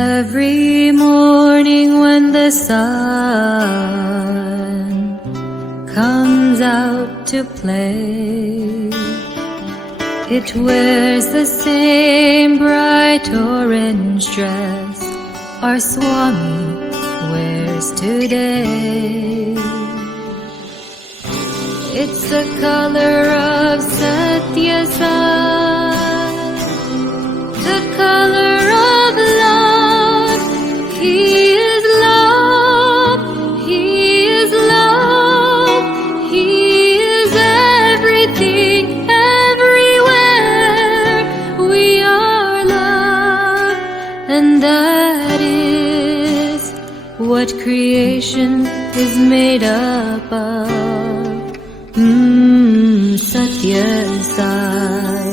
Every morning when the sun comes out to play, it wears the same bright orange dress our Swami wears today. It's the color of Satya Sai, the color of love. He is love, He is love, He is everything, everywhere. We are love, and that is what creation is made up of. Satya Sai,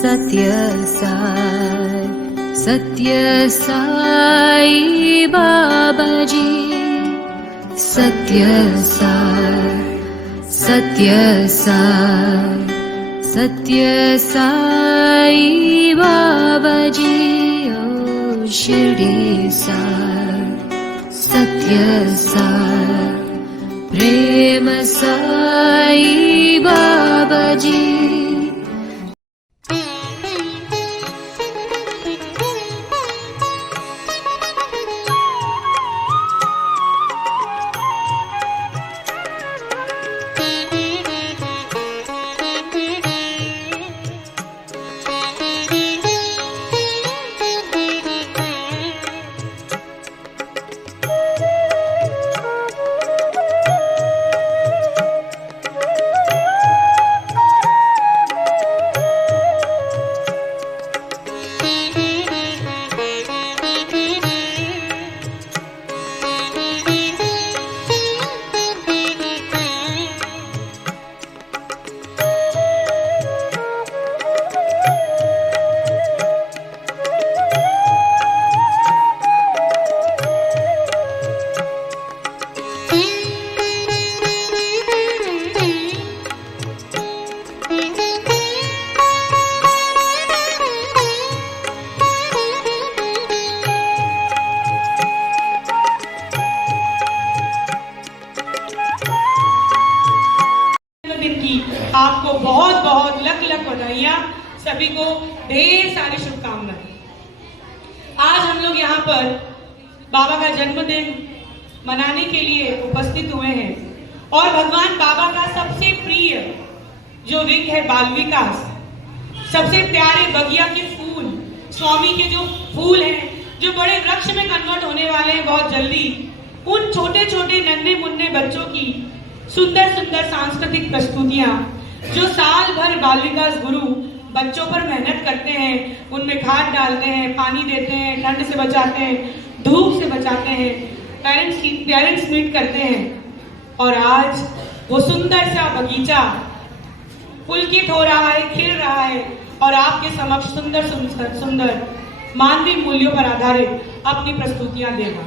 Satya Sai, Satya Sai Babaji. Satya Sai, Satya Sai, Satya Sai Babaji. Oh Shirdi Sai, Satya Sai, Prem Sai Babaji. आपको बहुत बहुत लख लख बधाइयाँ, सभी को ढेर सारी शुभकामनाएं। आज हम लोग यहाँ पर बाबा का जन्मदिन मनाने के लिए उपस्थित हुए हैं और भगवान बाबा का सबसे प्रिय जो विग है बाल विकास, सबसे प्यारे बगिया के फूल, स्वामी के जो फूल हैं जो बड़े वृक्ष में कन्वर्ट होने वाले हैं बहुत जल्दी, उन छोटे छोटे नन्हे मुन्ने बच्चों की सुंदर सुंदर सांस्कृतिक प्रस्तुतियां जो साल भर बाल विकास गुरु बच्चों पर मेहनत करते हैं, उनमें खाद डालते हैं, पानी देते हैं, ठंड से बचाते हैं, धूप से बचाते हैं, पेरेंट्स मीट करते हैं। और आज वो सुंदर सा बगीचा पुलकित हो रहा है, खिल रहा है और आपके समक्ष सुंदर सुंदर सुंदर मानवीय मूल्यों पर आधारित अपनी प्रस्तुतियां देगा।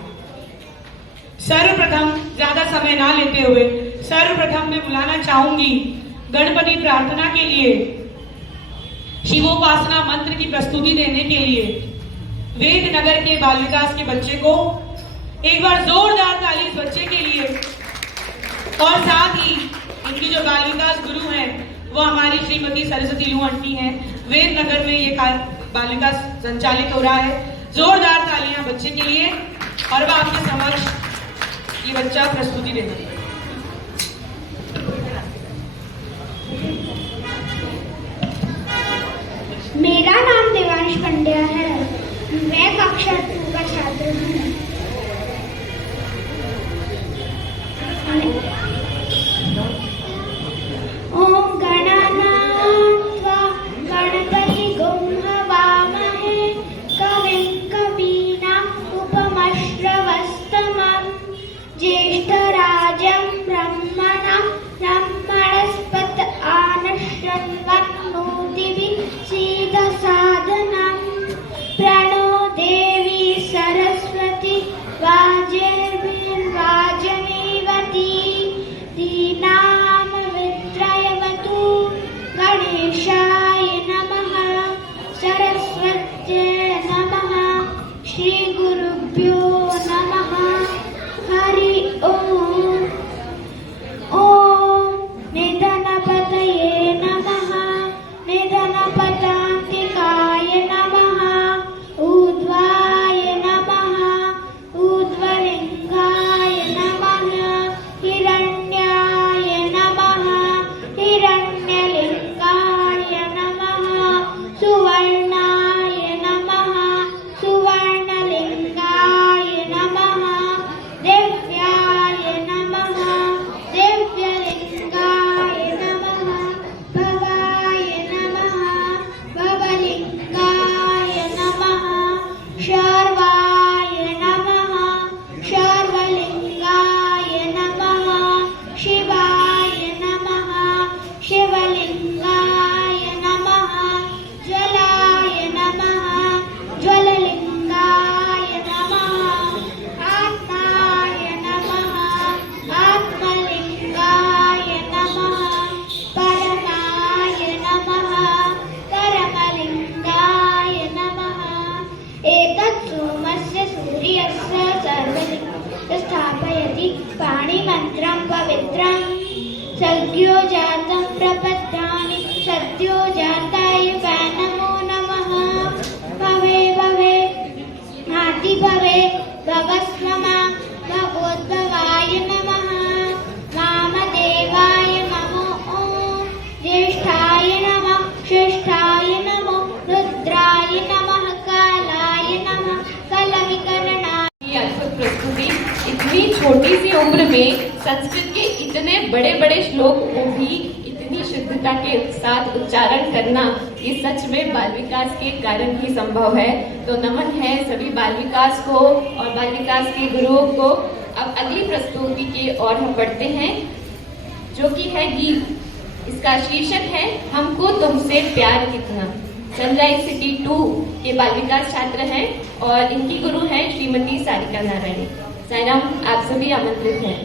सर्वप्रथम ज्यादा समय ना लेते हुए सर्वप्रथम मैं बुलाना चाहूंगी गणपति प्रार्थना के लिए, शिवोपासना मंत्र की प्रस्तुति देने के लिए वेद नगर के बाल विकास के बच्चे को। एक बार जोरदार ताली इस बच्चे के लिए। और साथ ही इनकी जो बाल विकास गुरु हैं वो हमारी श्रीमती सरस्वती लू आंटी हैं। वेद नगर में ये बाल विकास संचालित हो रहा है। जोरदार तालियां बच्चे के लिए। और वह आपके समक्ष ये बच्चा प्रस्तुति देगा। मेरा नाम देवांश पंड्या है, मैं कक्षा 2 का छात्र हूँ। ओम गणानात्वा गणपतिगुं हवामहे कविं कवीनाम् उपमश्रवस्तमं ज्येष्ठराजं ब्रह्मणां ब्रह्मणस्पत आनश्रण्वन्नोतिभिः सीदसादनं प्रणो देवी गुरुभ्यो नमः। हरि ओम। ओम निधनपतये नमः। निधनपदान्तिकाय नमः। ऊर्ध्वाय नमः। ऊर्ध्वलिङ्गाय नमः। हिरण्याय नमः। हिरण्यलिङ्गाय नमः। सुवर्णाय नमः। सुवर्णलिङ्गाय नमः। दिव्याय नमः। दिव्यलिङ्गाय नमः। भवाय नमः। भवलिङ्गाय नमः। शर्वाय नमः। शर्वलिङ्गाय नमः। शिवाय नमः। शिवलिङ्गाय नमः। ज्वलाय नमः। ज्वललिङ्गाय नमः। आत्माय नमः। आत्मलिङ्गाय नमः। परमाय नमः। परमलिङ्गाय नमः। एतत् सोमस्य सूर्यस्य सर्वलिङ्गं स्थापयति पाणिमन्त्रं पवित्रं सद्यो जातं प्रपद्यानि सद्यो जाताय वै नमो नमः। भवे भवे नाति भवे भवस्वमा भगवद्भवाय नमः। वामदेवाय नमो ॐ। ज्येष्ठाय नमः। श्रेष्ठाय नमो। रुद्राय नमः। कालाय नमः। कलविकरणाय। ये अद्भुत प्रस्तुति इतनी छोटी सी उम्र में संस्कृत के इतने बड़े बड़े श्लोक को भी इतनी शुद्धता के साथ उच्चारण करना ये सच में बाल विकास के कारण ही संभव है। तो नमन है सभी बाल विकास को और बाल विकास के गुरुओं को। अब अगली प्रस्तुति की ओर हम बढ़ते हैं जो कि है गीत। इसका शीर्षक है हमको तुमसे प्यार कितना। सनराइज सिटी 2 के बाल विकास छात्र हैं और इनकी गुरु हैं श्रीमती सारिका नारायण। साईराम, आप सभी आमंत्रित हैं।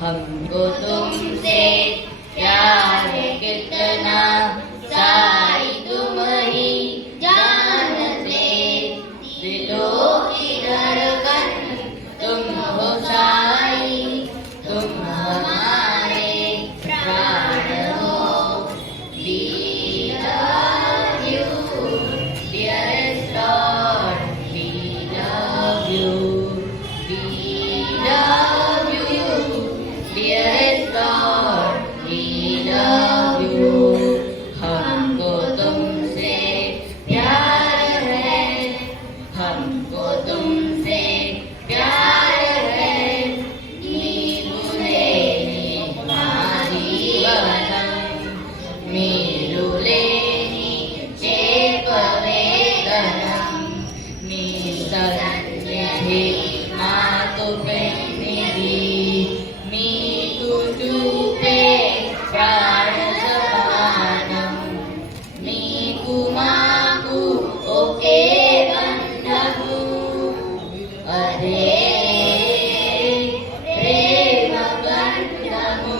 हमको तुमसे प्यार कितना साई तुम ही जानते। दिलों की धड़कन तुम हो साई। तुम हमारे प्राण हो। We love you, dearest Lord. We love you. We love you. Dearest Lord, we love you. हमको तुमसे प्यार है। हमको तुमसे प्यार है। नीरू लेनी हमारी वतन। नीरू लेनी चेप वेदनम। नीसंजि मातु पेनिधि। मीतु चूपे प्राण समानम। मीकु माकु ओके बंधु। अरे प्रेम बंधु।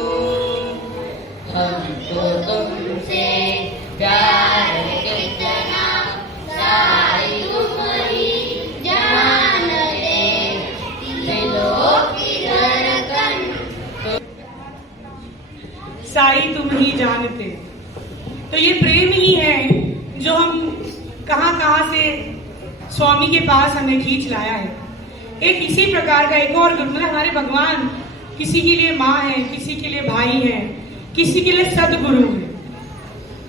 हमको तुमसे प्यार कितना साई तुम ही जानते। दिलों की धड़कन साई तुम ही जानते। तो ये प्रेम ही है जो हम कहाँ से स्वामी के पास हमें खींच लाया है। एक इसी प्रकार का एक और गुरु, मतलब हमारे भगवान किसी के लिए माँ है, किसी के लिए भाई है, किसी के लिए सदगुरु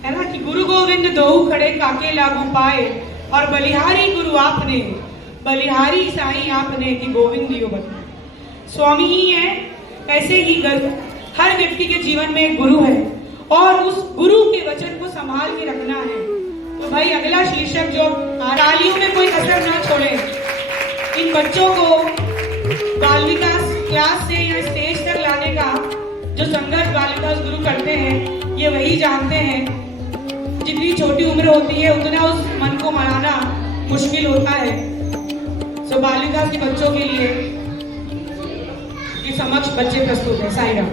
है ना। कि गुरु गोविंद दोऊ खड़े काके लागू पाए और बलिहारी गुरु आपने, बलिहारी साई आपने कि गोविंद दियो बता। स्वामी ही है। ऐसे ही हर व्यक्ति के जीवन में एक गुरु है और उस गुरु के वचन को संभाल के रखना है। तो भाई अगला शीर्षक जो तालियों में कोई कसर ना छोड़े। इन बच्चों को बाल विकास क्लास से या स्टेज तक लाने का जो संघर्ष बाल विकास गुरु करते हैं ये वही जानते हैं। जितनी छोटी उम्र होती है उतना उस मन को मनाना मुश्किल होता है, सो बाल विकास के बच्चों के लिए के समक्ष बच्चे प्रस्तुत है। साईं राम।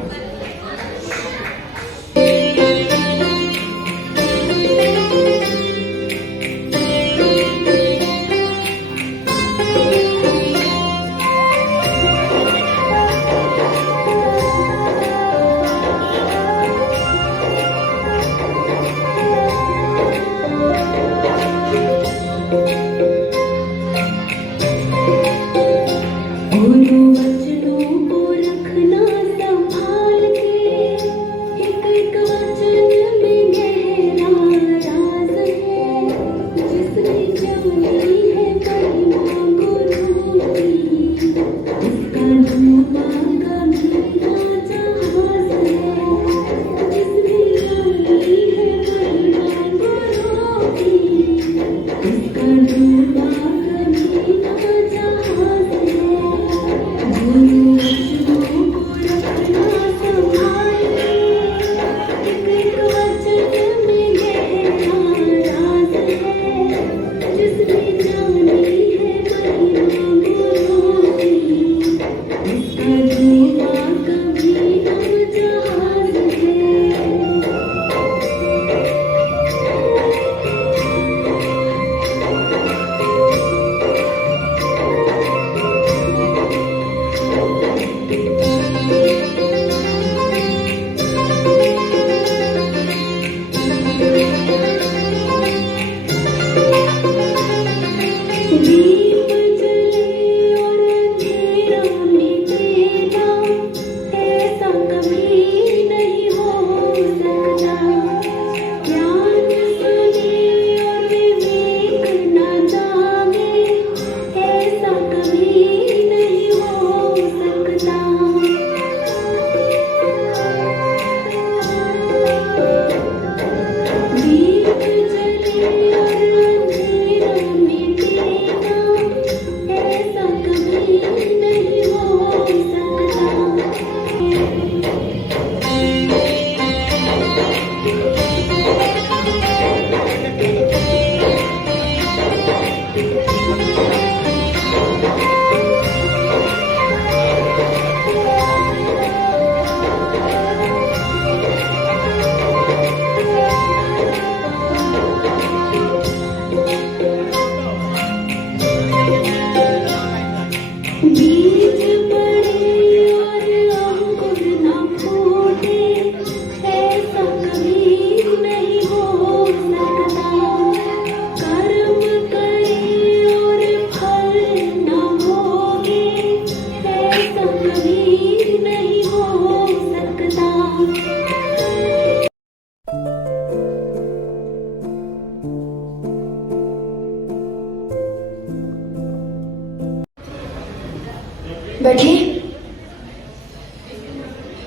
बैठिए।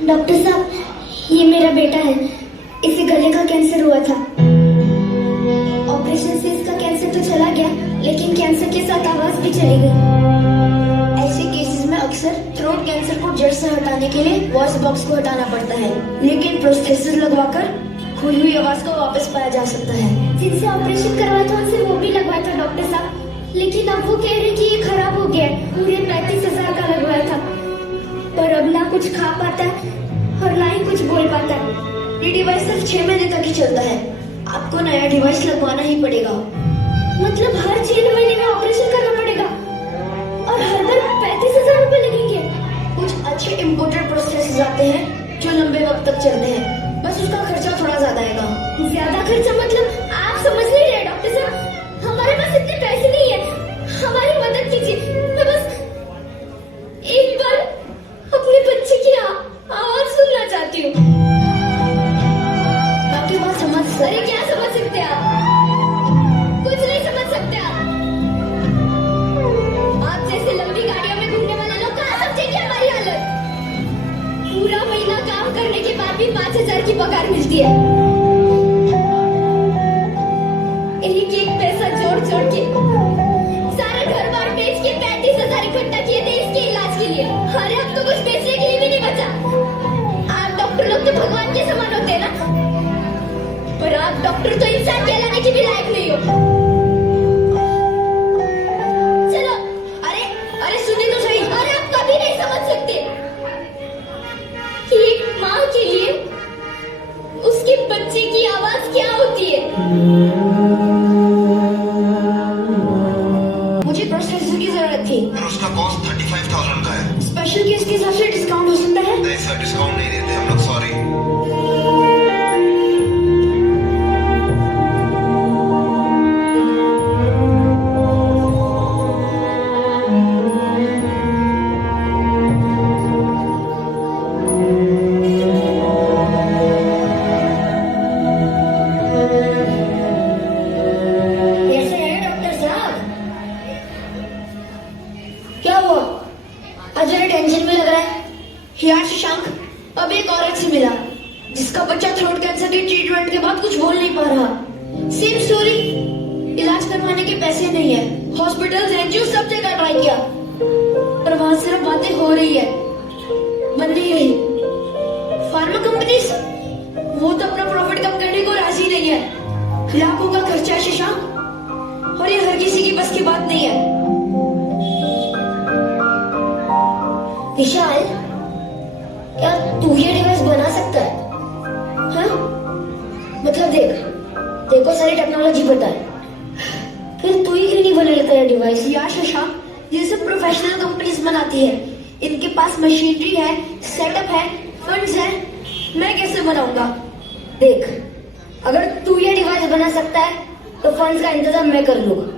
डॉक्टर साहब, ये मेरा बेटा है, इसे गले का कैंसर हुआ था। ऑपरेशन से इसका कैंसर तो चला गया, लेकिन कैंसर के साथ आवाज भी चली गई। ऐसे केसेस में अक्सर थ्रोट कैंसर को जड़ से हटाने के लिए वॉइस बॉक्स को हटाना पड़ता है, लेकिन प्रोस्थेसिस लगवाकर खोई हुई आवाज को वापस पाया जा सकता है। जिनसे ऑपरेशन करवाया था उनसे वो भी लगवाया था डॉक्टर साहब, लेकिन अब वो कह रहे कि ये खराब हो गया है। पूरे 35,000 का लगवाया था, पर अब ना कुछ खा पाता है और ना ही कुछ बोल पाता है। ये डिवाइस सिर्फ 6 महीने तक ही चलता है। आपको नया डिवाइस लगवाना ही पड़ेगा। मतलब हर 6 महीने में ऑपरेशन करना पड़ेगा और हर बार 35,000 रुपए लगेंगे। कुछ अच्छे इम्पोर्टेड प्रोसेसेस आते हैं जो लंबे वक्त तक चलते हैं, बस उसका खर्चा थोड़ा ज्यादा आएगा। ज्यादा खर्चा मतलब आप समझ नहीं रहे डॉक्टर साहब, हमारे पास इतने पैसे नहीं है, हमारी मदद कीजिए। मैं बस एक बार अपने बच्चे की आवाज सुनना चाहती हूँ। आपकी बात समझ अरे क्या समझ सकते हैं आप? कुछ नहीं समझ सकते आप जैसे लंबी गाड़ियों में घूमने वाले लोग कहाँ समझेंगे हमारी हालत। पूरा महीना काम करने के बाद भी 5,000 की पगार मिलती है। एक एक पैसा जोड़ जोड़ के सारे घर बार बेच के 35,000 इकट्ठा किए थे इसके इलाज के लिए। अरे अब तो कुछ बेचने के लिए भी नहीं बचा। आप डॉक्टर लोग तो भगवान के समान होते हैं ना, पर आप डॉक्टर तो इंसान कहलाने के भी लायक नहीं हो। प्रोसेसर की जरूरत थी। पर उसका कॉस्ट 35,000 का है। स्पेशल केस के हिसाब से डिस्काउंट हो सकता है? नहीं सर, डिस्काउंट नहीं देते हम लोग, सॉरी। कैसे हैं डॉक्टर साहब? क्या हुआ? आज जरा टेंशन में लग रहा है। यार शशांक, अब एक औरत से मिला जिसका बच्चा थ्रोट कैंसर के ट्रीटमेंट के बाद कुछ बोल नहीं पा रहा। Same story. इलाज करवाने के पैसे नहीं है। हॉस्पिटल, एनजीओ सब जगह ट्राई किया, पर वहां सिर्फ बातें हो रही है, बन नहीं रही। फार्मा कंपनीज, वो तो अपना प्रॉफिट कम करने को राजी नहीं है। लाखों का खर्चा है शशांक, और ये हर किसी की बस की बात नहीं है। विशाल, क्या तू ये डिवाइस बना सकता है? हाँ? मतलब देखो सारी टेक्नोलॉजी पता है, फिर तू ही क्यों नहीं बना लेता है डिवाइस? यार शशांक, ये सब प्रोफेशनल कंपनीज बनाती है, इनके पास मशीनरी है, सेटअप है, फंड्स है। मैं कैसे बनाऊंगा? देख, अगर तू ये डिवाइस बना सकता है तो फंड्स का इंतजाम मैं कर लूंगा।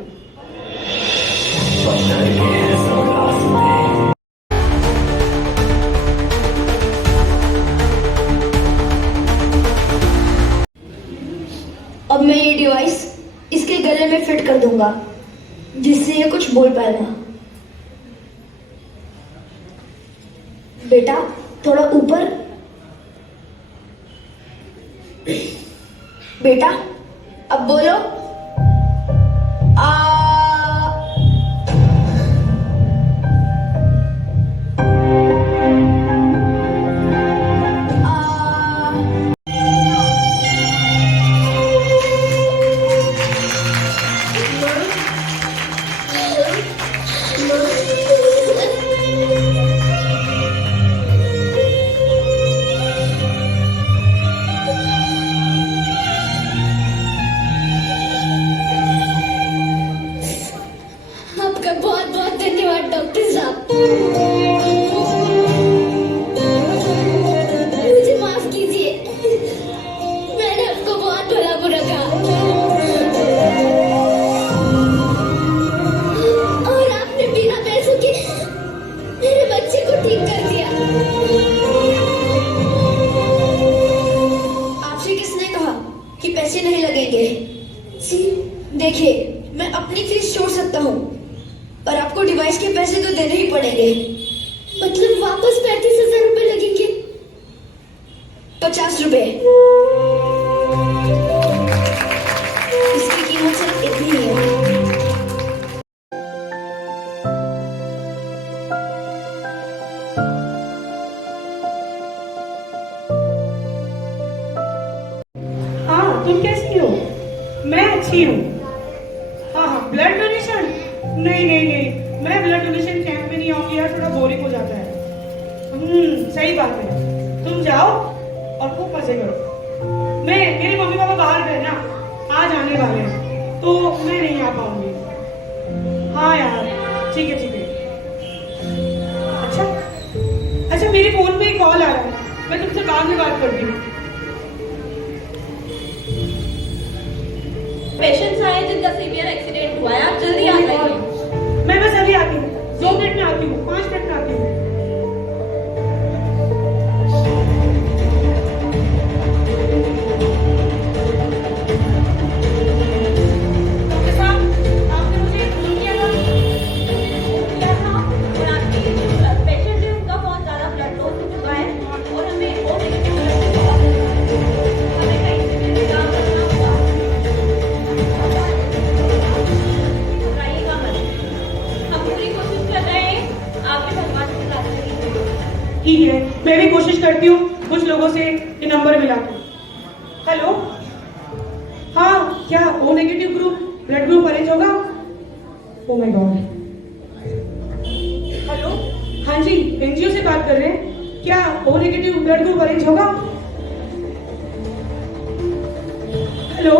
अब मैं ये डिवाइस इसके गले में फिट कर दूंगा, जिससे ये कुछ बोल पाएगा। बेटा, थोड़ा ऊपर। बेटा, अब बोलो। आ आपका बहुत बहुत धन्यवाद डॉक्टर साहब। मुझे माफ कीजिए, मैंने आपको बहुत भला बुरा कहा, और आपने बिना पैसों के मेरे बच्चे को ठीक कर दिया। आपसे किसने कहा कि पैसे नहीं लगेंगे? देखिए, मैं अपनी फीस छोड़ सकता हूँ, पर आपको डिवाइस के पैसे तो देने ही पड़ेंगे। मतलब वापस 35,000 रुपए लगेंगे? 50 रुपए। इसकी कीमत सिर्फ इतनी ही है। हाँ, तुम कैसी हो? मैं अच्छी हूँ। हाँ, ब्लड डोनेशन? नहीं, मैं ब्लड डोनेशन कैंप में नहीं आऊंगी यार, थोड़ा बोरिंग हो जाता है। सही बात है। तुम जाओ और खूब मजे करो। मेरे मम्मी पापा बाहर गए ना, आज आने वाले हैं, तो मैं नहीं आ पाऊंगी। हाँ यार, ठीक है। अच्छा, मेरे फोन पे एक कॉल आ रहा है, मैं तुमसे बाद में बात करती हूँ। पेशेंट्स आए जिनका सीवियर एक्सीडेंट हुआ है, आप जल्दी आ जाइए। मैं बस अभी आती हूँ, 2 मिनट में आती हूँ, 5 मिनट में आती हूँ। डॉक्टर साहब, आपने मुझे फोन किया था? और आपके जो पेशेंट है उनका बहुत ज्यादा ब्लड लॉस हो चुका है, और हमें ओ नेगेटिव ब्लड की बहुत जरूरत है। हमें कहीं से भी इंतजाम करना होगा। घबराइएगा मत, हम पूरी कोशिश कर रहे हैं आपके भगवान से इलाज करने की। ठीक है, मैं भी कोशिश करती हूँ कुछ लोगों से ये नंबर मिला के। हेलो, हाँ, क्या O negative blood group arrange होगा? Oh my God. हेलो, हाँ जी, एनजीओ से बात कर रहे हैं। क्या O negative blood group arrange होगा? हेलो,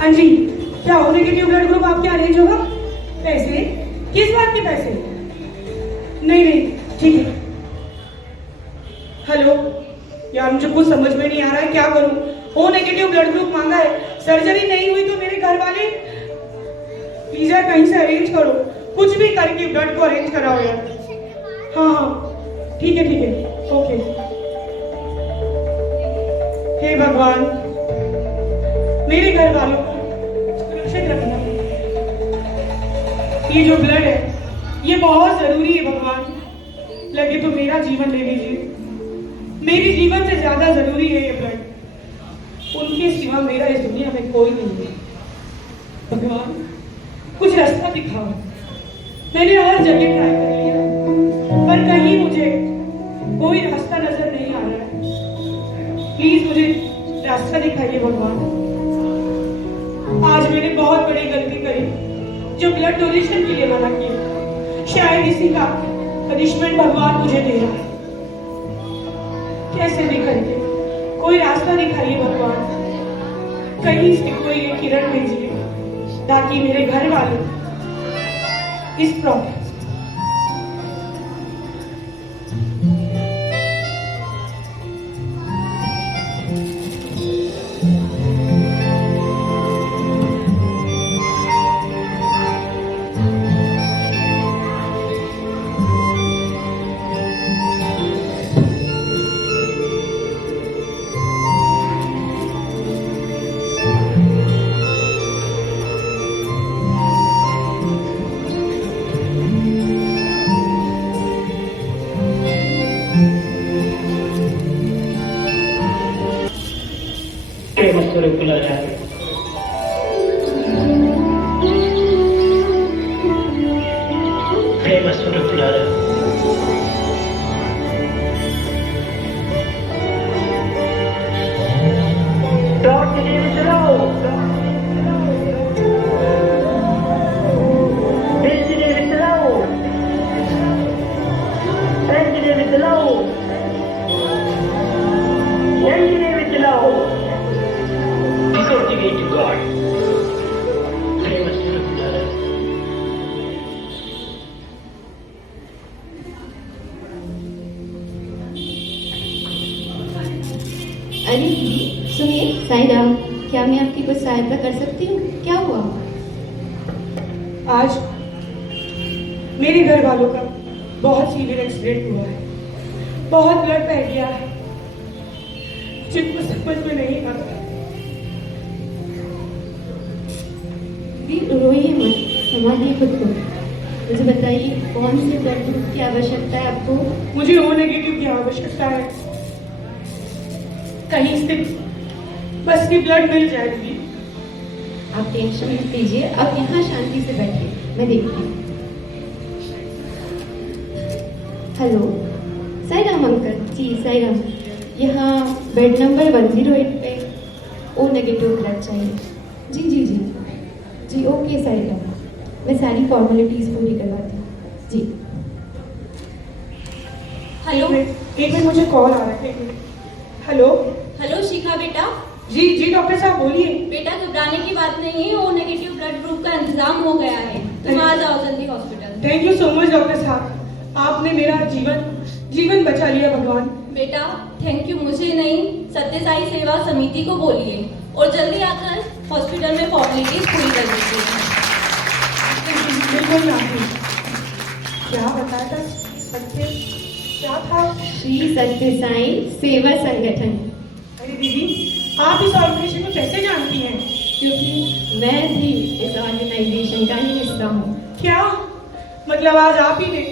हाँ जी, क्या ओ नेगेटिव ब्लड ग्रुप आपके अरेंज होगा? पैसे किस बात के पैसे? नहीं नहीं, ठीक है। हेलो यार, मुझे कुछ समझ में नहीं आ रहा है, क्या करूं? ओ नेगेटिव ब्लड ग्रुप मांगा है, सर्जरी नहीं हुई तो मेरे घर वाले, प्लीज यार कहीं से अरेंज करो, कुछ भी करके ब्लड को अरेंज कराओ यार। हाँ हाँ ठीक है, ओके। हे भगवान, मेरे घर वालों को सुरक्षित रखना। ये जो ब्लड है ये बहुत जरूरी है भगवान, लगे तो मेरा जीवन ले लीजिए, मेरी जीवन से ज्यादा जरूरी है ये ब्लड, उनके सिवा मेरा इस दुनिया में कोई नहीं है। भगवान कुछ रास्ता दिखाओ, मैंने हर जगह ट्राई कर लिया पर कहीं मुझे कोई रास्ता नजर नहीं आ रहा है, प्लीज मुझे रास्ता दिखाइए भगवान। आज मैंने बहुत बड़ी गलती करी जो ब्लड डोनेशन के लिए मना किया, शायद इसी का पनिशमेंट भगवान मुझे दे रहा है। कैसे भी करके कोई रास्ता दिखाइए भगवान, कहीं से कोई एक किरण भेजिए ताकि मेरे घर वाले इस प्रॉब्लम अरे दीदी सुनिए, साईं राम, क्या मैं आपकी कुछ सहायता कर सकती हूँ? क्या हुआ? आज मेरे घर वालों का बहुत सीवियर एक्सीडेंट हुआ है, बहुत ब्लड बह गया है, मुझे कुछ समझ में नहीं आ रहा। दीदी रोइए मत, संभालिए खुद को। मुझे बताइए कौन से ब्लड ग्रुप की आवश्यकता है आपको? मुझे ओ नेगेटिव की आवश्यकता है, कहीं से बस की ब्लड मिल जाएगी। आप टेंशन मत लीजिए, आप यहाँ शांति से बैठिए, मैं देखती हूँ। हेलो साईं राम अंकल, जी साईं राम, यहाँ बेड नंबर 108 पे ओ नेगेटिव ब्लड चाहिए। जी जी जी जी, ओके साईं राम, मैं सारी फॉर्मेलिटीज पूरी करवाती हूँ जी। हेलो एक मिनट मुझे कॉल आ रहा है, एक मिनट। हेलो हेलो शिखा बेटा, जी जी डॉक्टर साहब बोलिए। बेटा घबराने की बात नहीं है, ओ नेगेटिव ब्लड ग्रुप का इंतजाम हो गया है, तुम आ जाओ जल्दी hospital. Thank you so much doctor साहब, आपने मेरा जीवन बचा लिया भगवान। बेटा थैंक यू मुझे नहीं, सत्य साई सेवा समिति को बोलिए और जल्दी आकर हॉस्पिटल में फॉर्मेलिटीज पूरी कर दीजिए। बिल्कुल नहीं, क्या बताया था सत्य, क्या था? श्री सत्य साईं सेवा संगठन। अरे दीदी, आप इस ऑर्गेनाइजेशन को कैसे जानती हैं? क्योंकि मैं भी इस ऑर्गेनाइजेशन का ही हिस्सा हूँ। क्या मतलब आज आप ही ने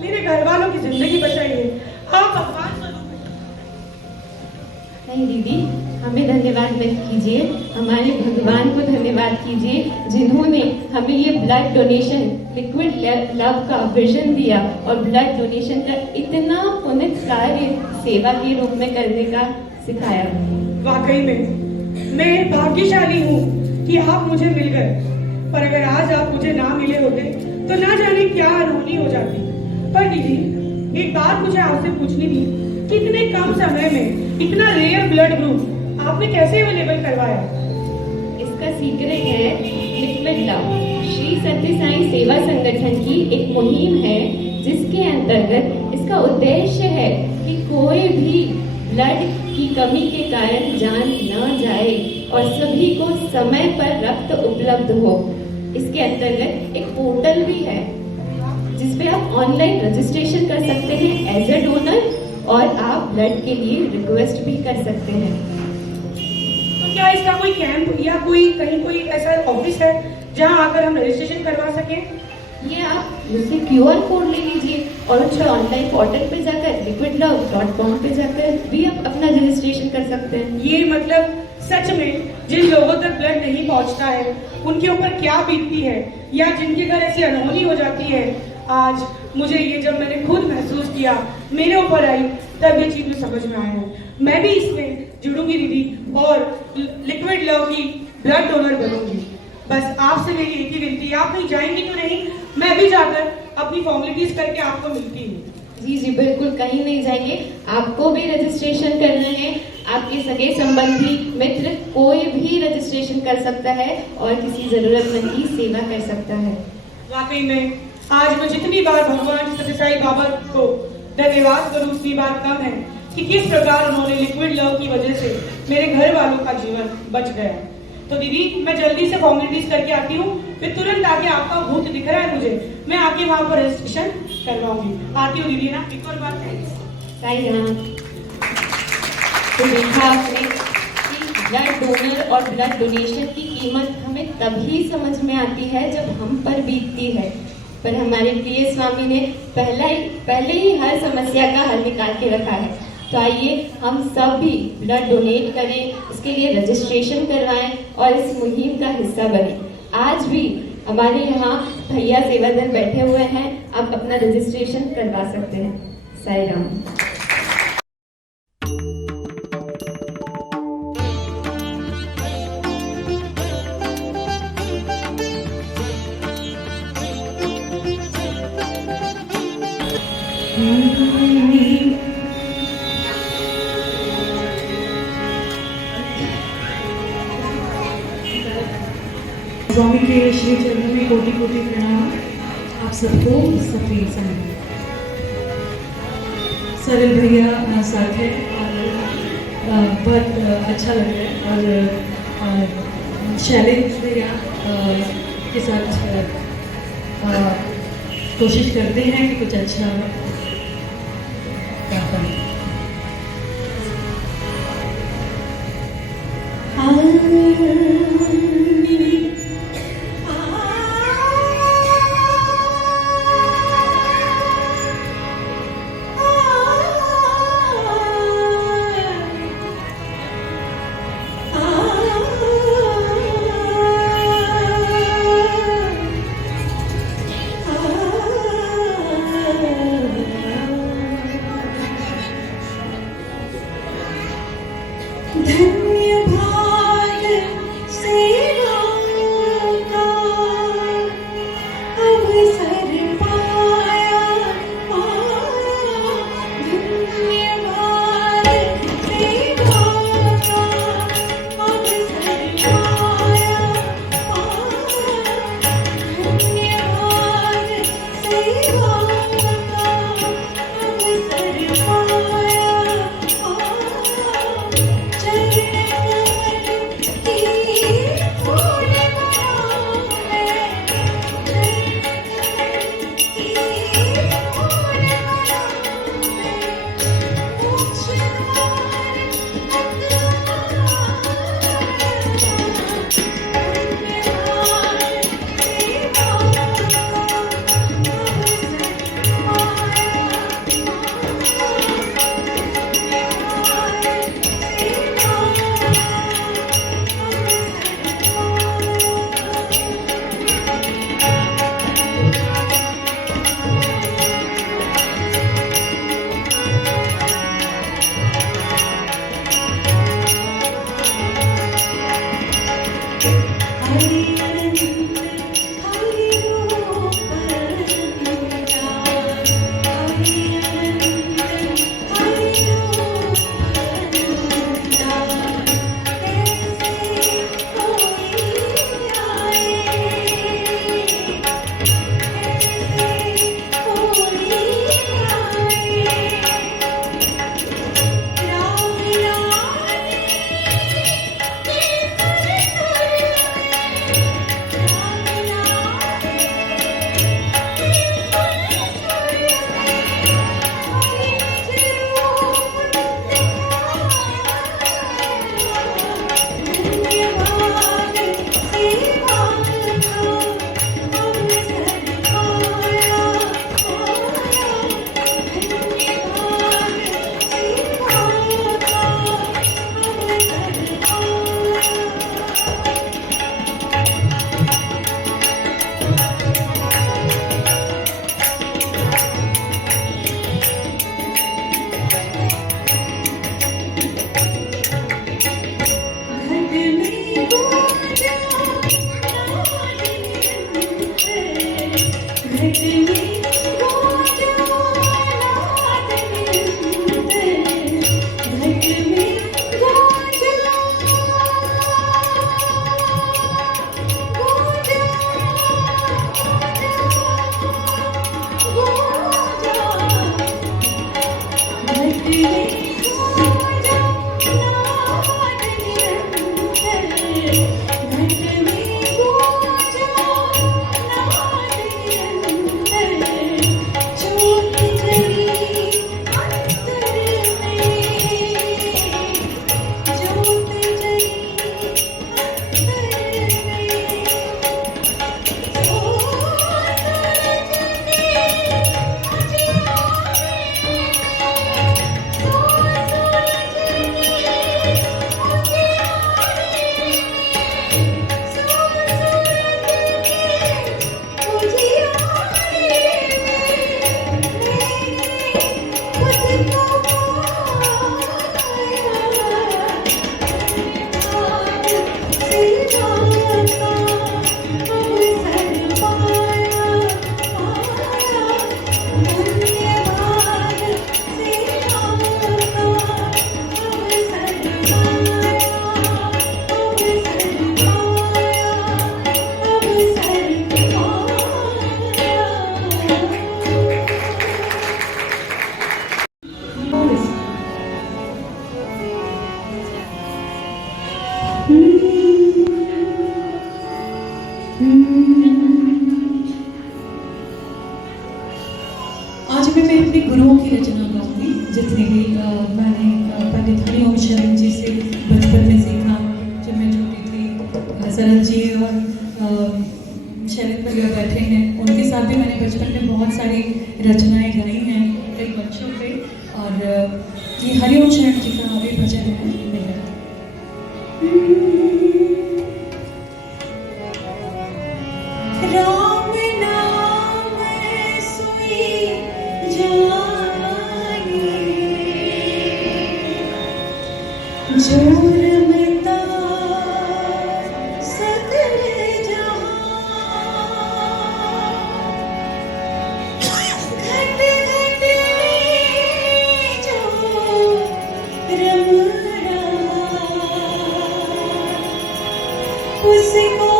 मेरे घर वालों की जिंदगी बचाई है, आप भगवान स्वरूप हैं। नहीं दीदी, हमें धन्यवाद मत कीजिए, हमारे भगवान को धन्यवाद कीजिए जिन्होंने हमें ये ब्लड डोनेशन लिक्विड लव का विजन दिया और ब्लड डोनेशन का इतना पुनित कार्य सेवा के रूप में करने का सिखाया। वाकई में मैं भाग्यशाली हूँ कि आप मुझे मिल गए, पर अगर आज आप मुझे ना मिले होते तो ना जाने क्या अनहोनी हो जाती। पर दीदी एक बात मुझे आपसे पूछनी थी कि इतने कम समय में इतना रेयर ब्लड ग्रुप आपने कैसे अवेलेबल करवाया? इसका सीक्रेट है लिक्विड लव। श्री सत्य साई सेवा संगठन की एक मुहिम है जिसके अंतर्गत इसका उद्देश्य है कि कोई भी ब्लड की कमी के कारण जान न जाए और सभी को समय पर रक्त उपलब्ध हो। इसके अंतर्गत एक पोर्टल भी है जिसपे आप ऑनलाइन रजिस्ट्रेशन कर सकते हैं एज ए डोनर और आप ब्लड के लिए रिक्वेस्ट भी कर सकते हैं। तो क्या इसका कोई कैंप या कोई कहीं कोई ऐसा ऑफिस है जहां आकर हम रजिस्ट्रेशन करवा सकें? ये आप मुझसे QR कोड ले लीजिए और उस पर ऑनलाइन पोर्टल पे जाकर liquidlove.com पे जाकर भी आप अपना रजिस्ट्रेशन कर सकते हैं। ये मतलब सच में जिन लोगों तक ब्लड नहीं पहुंचता है उनके ऊपर क्या बीतती है या जिनके घर ऐसी अनहोनी हो जाती है, आज मुझे ये जब मैंने खुद महसूस किया, मेरे ऊपर आई, तब ये चीज समझ में आया है। मैं भी इसमें जुड़ूंगी दीदी और लिक्विड लव की ब्लड डोनर बनूंगी। बस आपसे मेरी एक ही विनती, आप कहीं जाएंगी तो नहीं, मैं भी जाकर अपनी फॉर्मेलिटीज करके आपको मिलती हूँ। जी जी बिल्कुल, कहीं नहीं जाएंगे। आपको भी रजिस्ट्रेशन करना है, आपके सगे संबंधी मित्र कोई भी रजिस्ट्रेशन कर सकता है और किसी जरूरतमंद की सेवा कर सकता है। वाकई में आज मैं जितनी बार भगवान सत्य साई बाबा को धन्यवाद करूं उतनी बार कम है कि किस प्रकार उन्होंने लिक्विड लव की वजह से मेरे घर वालों का जीवन बच गया। तो दीदी मैं जल्दी से फॉर्मेलिटीज करके आती हूँ, फिर तुरंत आके आपका भूत दिख रहा है मुझे, मैं आके वहां पर रजिस्ट्रेशन करवाऊंगी। आती हूँ दीदी ना, एक और बार थैंक्स। साई राम। तो देखा आपने कि ब्लड डोनर और ब्लड डोनेशन की कीमत हमें तभी समझ में आती है जब हम पर बीतती है, पर हमारे प्रिय स्वामी ने पहले ही हर समस्या का हल निकाल के रखा है। तो आइए हम सब भी ब्लड डोनेट करें, इसके लिए रजिस्ट्रेशन करवाएं और इस मुहिम का हिस्सा बने। आज भी हमारे यहाँ भैया सेवा दल बैठे हुए हैं, आप अपना रजिस्ट्रेशन करवा सकते हैं। साई राम। स्वामी के श्री चरणों में कोटि कोटि प्रणाम। आप सबको सफेद संग सरल भैया साथ है और बहुत अच्छा लग रहा है और शैलेंद्र भैया के साथ कोशिश करते हैं कि कुछ अच्छा करें। धन्य भाग सेवा का अवसर पाया, धन्य भाग सेवा का अवसर पाया, धन्य भाग सेवा का अवसर पाया। आज भी मैं अपने गुरुओं की रचना गाऊंगी जितने भी मैंने पंडित हरिओम शरण जी से बचपन में सीखा जब मैं छोटी थी। सरल जी और शरद भैया बैठे हैं, उनके साथ भी मैंने बचपन में बहुत सारी रचनाएं गाई हैं कई मंचों पे। और ये हरिओम शरण जी का भी भजन है मेरा। राम नाम सुई जानी जोर मता सकल जहां घट घट में जो रम रहा उसको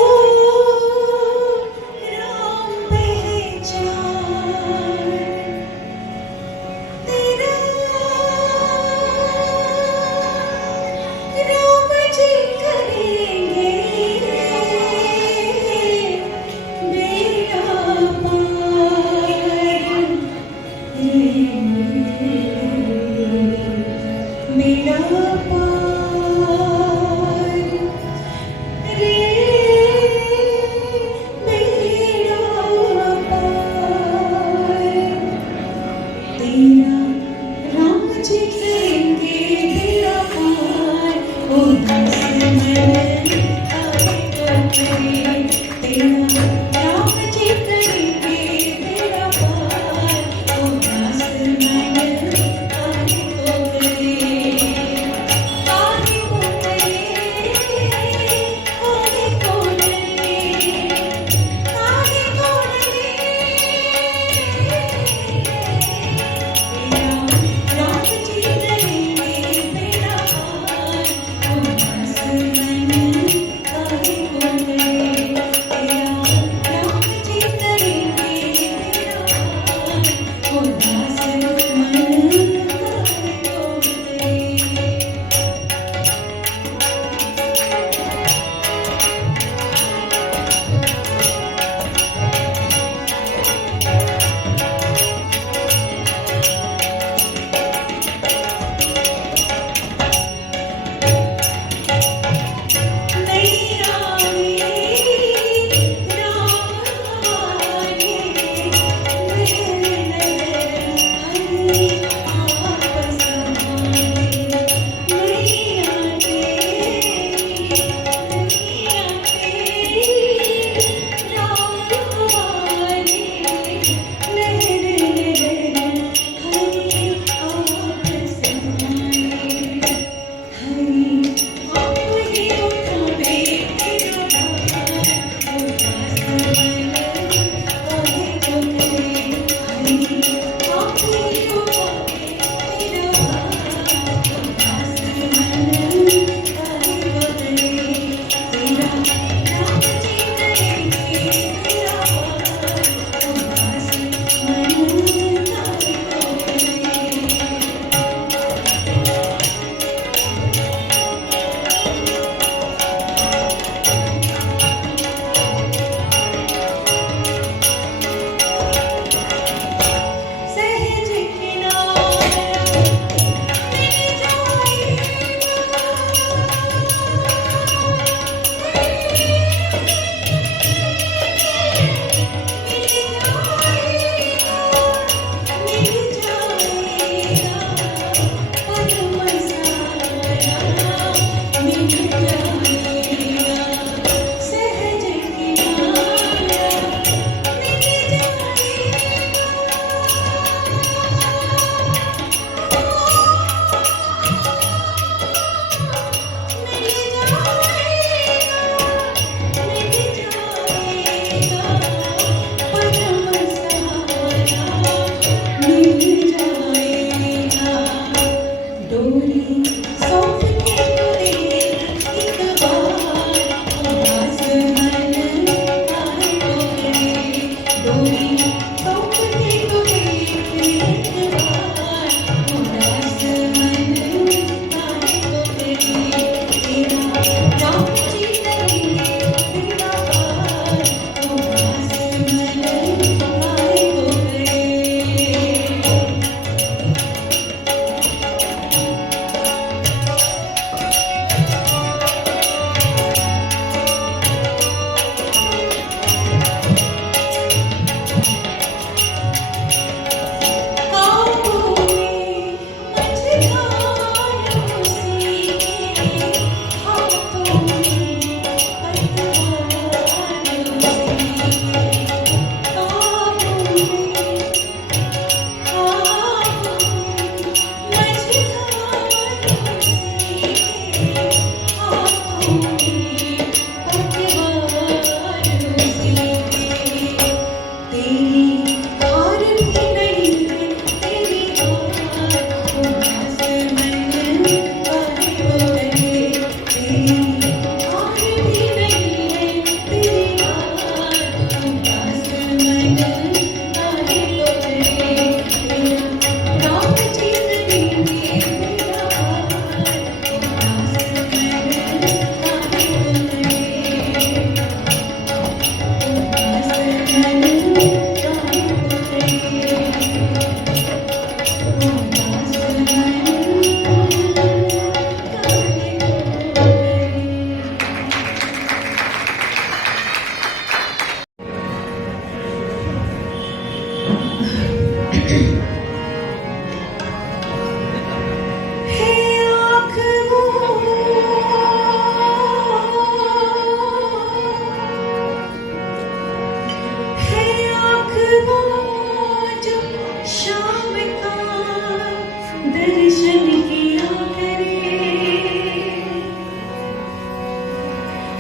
दर्शन किया करे,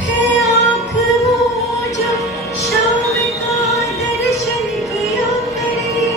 है आँख वो जो शाम का दर्शन किया करे।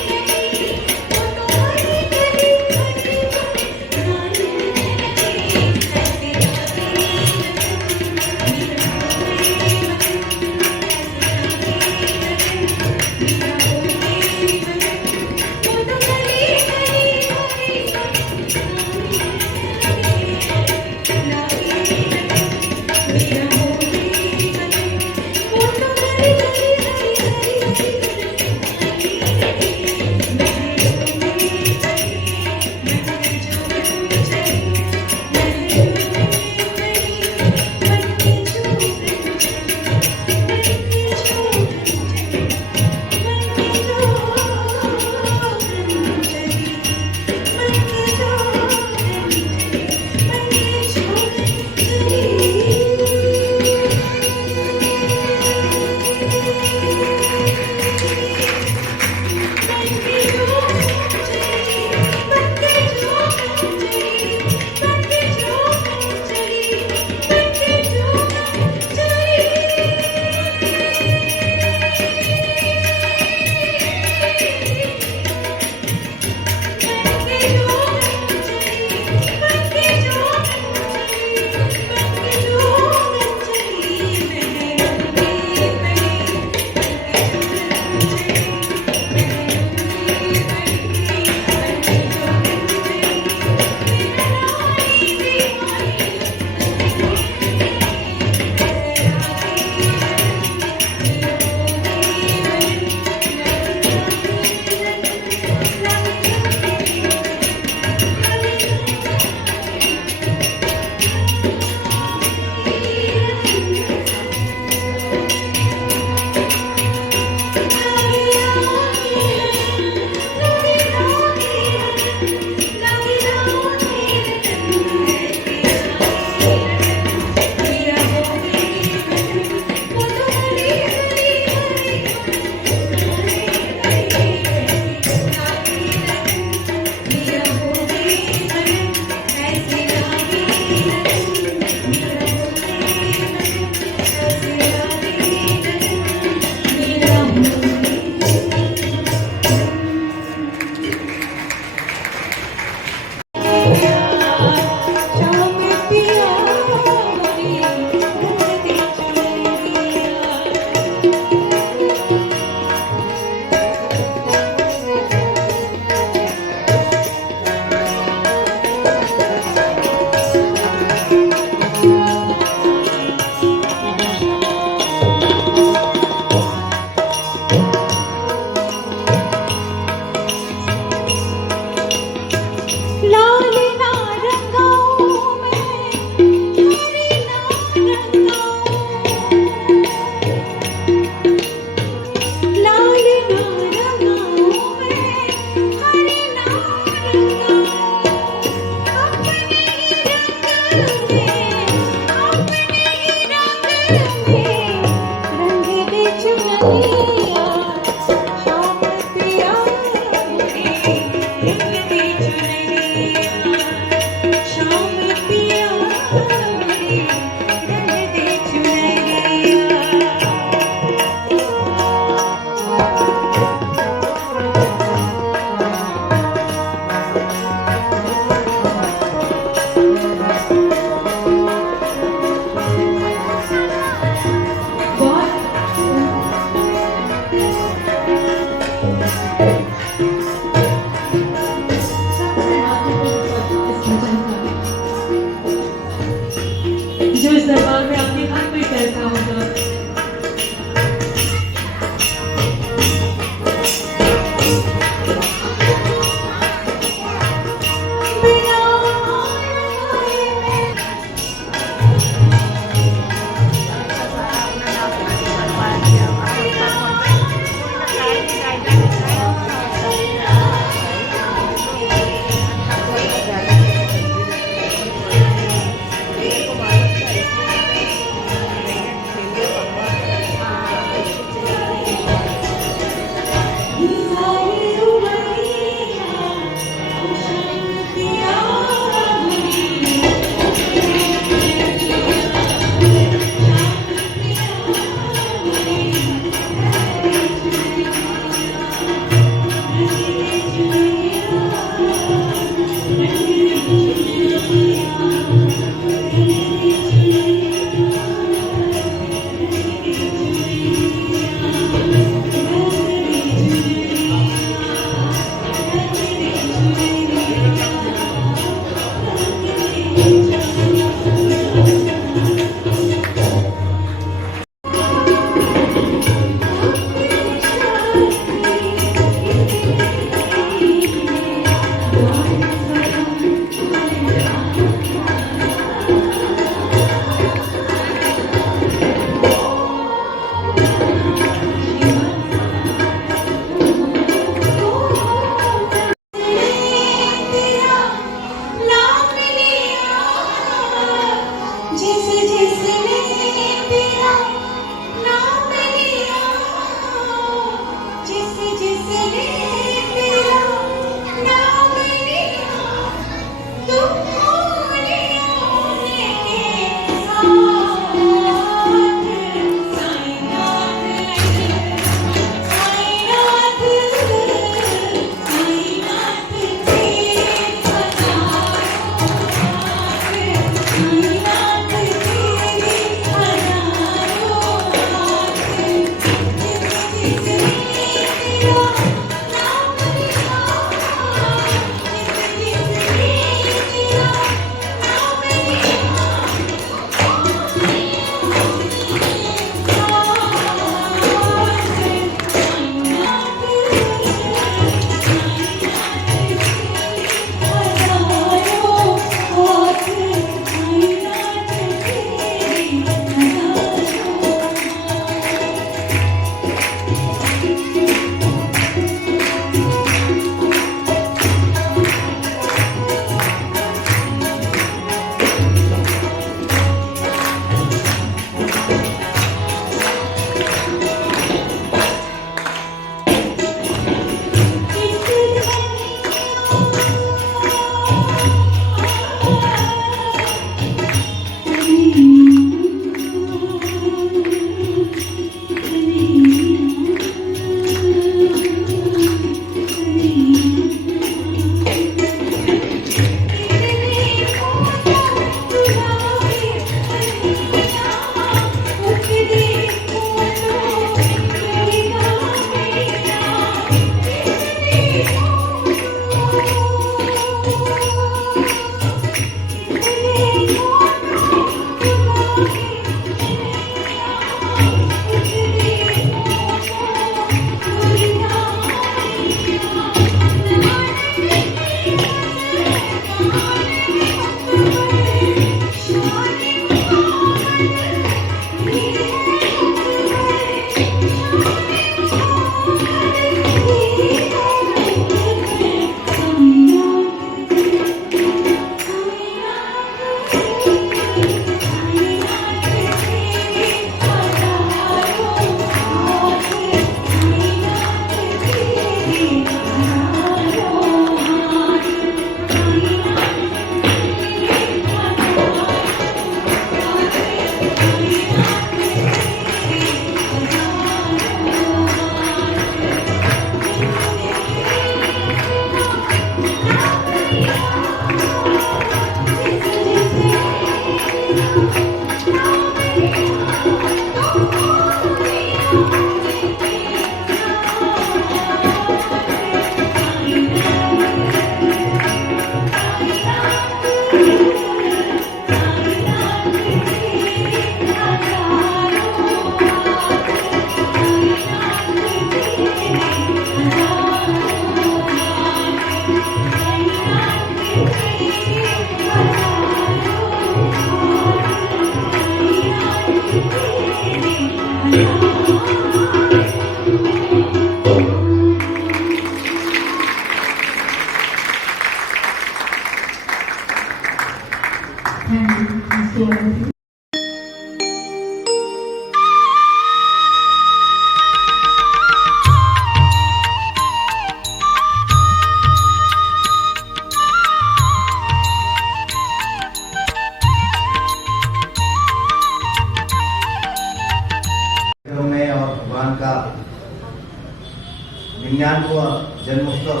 जन्मोत्सव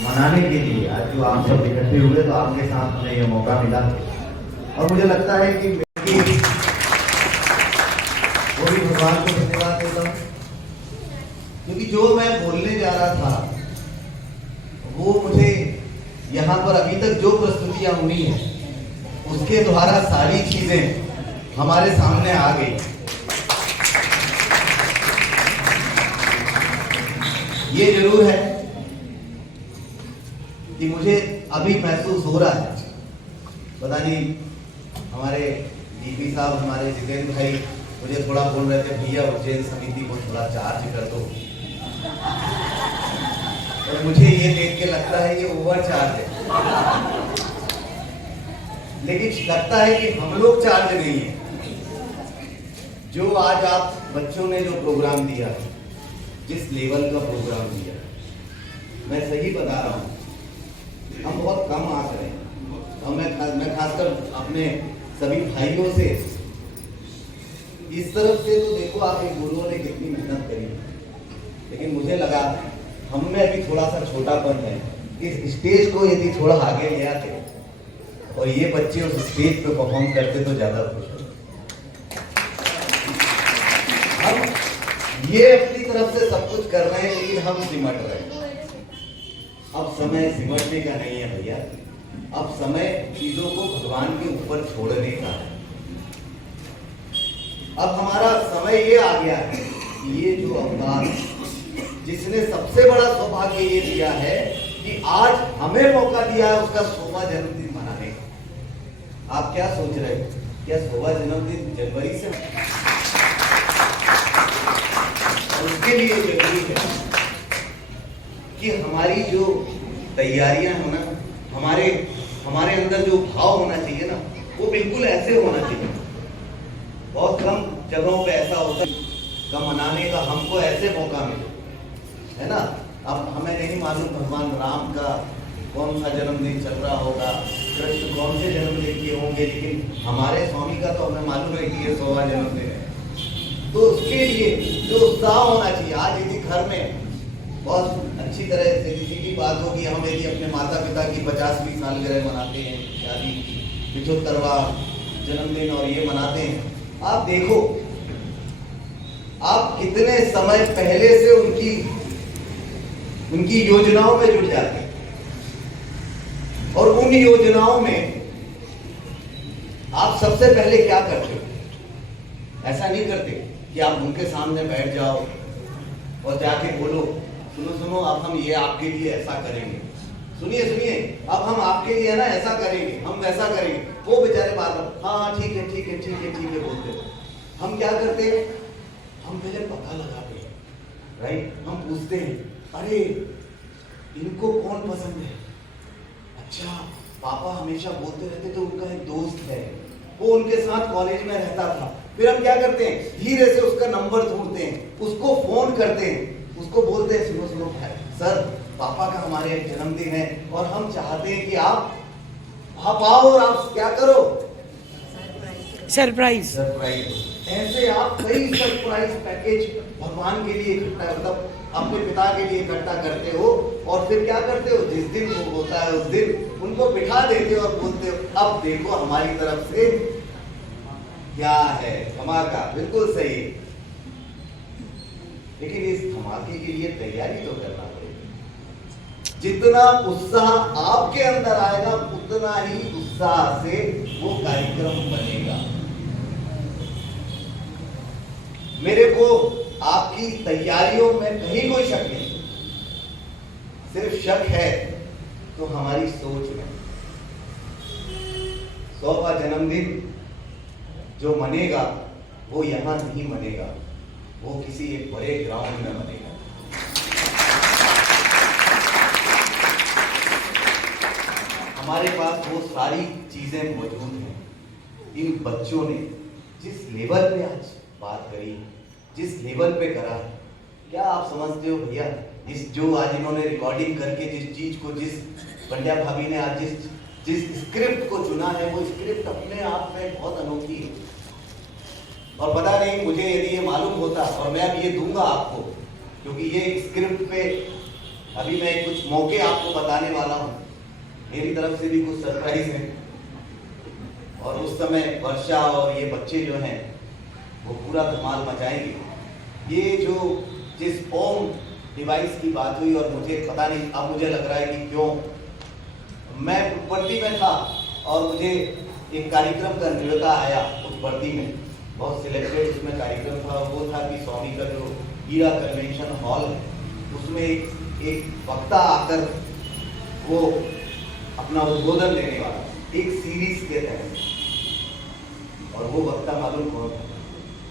मनाने के लिए आज जो आप सब इकट्ठे हुए तो आपके साथ हमें ये मौका मिला और मुझे लगता है कि वो भी भगवान को धन्यवाद देता हूँ क्योंकि जो मैं बोलने जा रहा था वो मुझे यहाँ पर अभी तक जो प्रस्तुतियाँ हुई हैं उसके द्वारा सारी चीजें हमारे सामने आ गई। ये जरूर है कि मुझे अभी महसूस हो रहा है, पता नहीं हमारे डीपी साहब हमारे जितेंद्र भाई मुझे थोड़ा बोल रहे थे भैया उज्जैन समिति को थोड़ा चार्ज कर दो, और मुझे ये देख के लगता है ये ओवर चार्ज है, लेकिन लगता है कि हम लोग चार्ज नहीं है। जो आज आप बच्चों ने जो प्रोग्राम दिया, जिस लेवल का प्रोग्राम दिया, मैं सही बता रहा हूँ, हम बहुत कम आंक रहे हैं और मैं खासकर अपने सभी भाइयों से इस तरफ से तो देखो आप एक गुरुओं ने कितनी मेहनत करी, लेकिन मुझे लगा हम में अभी थोड़ा सा छोटापन है। इस स्टेज को यदि थोड़ा आगे ले आते और ये बच्चे उस स्टेज पे परफॉर्म करते तो ज्यादा खुश होते। हम ये अपनी तरफ से सब कुछ कर रहे हैं लेकिन हम सिमट रहे हैं। अब समय सिमटने का नहीं है भैया, अब समय चीजों को भगवान के ऊपर छोड़ने का है। अब हमारा समय ये आ गया है, ये जो अवतार जिसने सबसे बड़ा सौभाग्य ये दिया है कि आज हमें मौका दिया है उसका 100वां जन्मदिन मनाने का। आप क्या सोच रहे हो, क्या 100वां जन्मदिन जनवरी से? उसके लिए जरूरी है कि हमारी जो तैयारियां हो ना, हमारे अंदर जो भाव होना चाहिए ना, वो बिल्कुल ऐसे होना चाहिए। बहुत कम जगहों पे ऐसा होता है का मनाने का हमको ऐसे मौका मिले, है ना। अब हमें नहीं मालूम भगवान राम का कौन सा जन्मदिन चल रहा होगा, कृष्ण कौन से जन्मदिन के होंगे, लेकिन हमारे स्वामी का तो हमें मालूम है कि ये 100वां जन्मदिन है। तो उसके लिए जो उत्साह होना चाहिए, आज यदि घर में बहुत अच्छी तरह से किसी की बात होगी, हम यदि अपने माता पिता की 50वीं सालगिरह मनाते हैं, शादी की 75वां जन्मदिन और ये मनाते हैं, आप देखो आप कितने समय पहले से उनकी योजनाओं में जुट जाते हैं और उन योजनाओं में आप सबसे पहले क्या करते हो? ऐसा नहीं करते कि आप उनके सामने बैठ जाओ और जाके बोलो सुनो अब हम ये आपके लिए ऐसा करेंगे, सुनिए अब हम आपके लिए है ना ऐसा करेंगे, हम वैसा करेंगे। वो बेचारे बार बार हाँ ठीक है बोलते हैं। हम क्या करते हैं, हम पहले पता लगाते हैं, राइट। हम पूछते हैं अरे इनको कौन पसंद है, अच्छा पापा हमेशा बोलते रहते तो उनका एक दोस्त है, वो उनके साथ कॉलेज में रहता था। फिर हम क्या करते हैं, धीरे से उसका नंबर ढूंढते हैं, उसको फोन करते हैं, उसको बोलते हैं सुनो भाई सर पापा का हमारे एक जन्मदिन है और हम चाहते हैं कि आप आओ और आप क्या करो, सरप्राइज। ऐसे आप कई सरप्राइज पैकेज भगवान के लिए इकट्ठा, मतलब अपने पिता के लिए इकट्ठा करते हो और फिर क्या करते हो, जिस दिन वो होता है उस दिन उनको बिठा देते हो और बोलते हो अब देखो हमारी तरफ से क्या है धमाका। बिल्कुल सही, लेकिन इस धमाके के लिए तैयारी तो करना पड़ेगी। जितना उत्साह आपके अंदर आएगा उतना ही उत्साह से वो कार्यक्रम बनेगा। मेरे को आपकी तैयारियों में कहीं कोई शक नहीं, सिर्फ शक है तो हमारी सोच में। 100वां जन्मदिन जो मनेगा वो यहां नहीं मनेगा, वो किसी एक बड़े ग्राउंड में मनेगा। हमारे पास वो सारी चीजें मौजूद हैं। इन बच्चों ने जिस लेवल पे आज बात करी, जिस लेवल पे करा, क्या आप समझते हो भैया, जो आज इन्होंने रिकॉर्डिंग करके जिस चीज को, जिस पंड्या भाभी ने आज जिस स्क्रिप्ट को चुना है, वो स्क्रिप्ट अपने आप में बहुत अनोखी है। और पता नहीं मुझे यदि ये मालूम होता, और मैं अब ये दूंगा आपको, क्योंकि ये स्क्रिप्ट पे अभी मैं कुछ मौके आपको बताने वाला हूँ, मेरी तरफ से भी कुछ सरप्राइज है। और उस समय वर्षा और ये बच्चे जो हैं वो पूरा धमाल मचाएंगे। ये जो जिस ओम डिवाइस की बात हुई, और मुझे पता नहीं, अब मुझे लग रहा है कि क्यों मैं वर्दी में था और मुझे एक कार्यक्रम का न्योता आया उस वर्दी में, बहुत सिलेक्टेड उसमें कार्यक्रम था। वो था कि स्वामी का जो हीरा कन्वेंशन हॉल है उसमें एक वक्ता आकर वो अपना उद्बोधन देने वाला एक सीरीज के तहत। और वो वक्ता मालूम कौन था?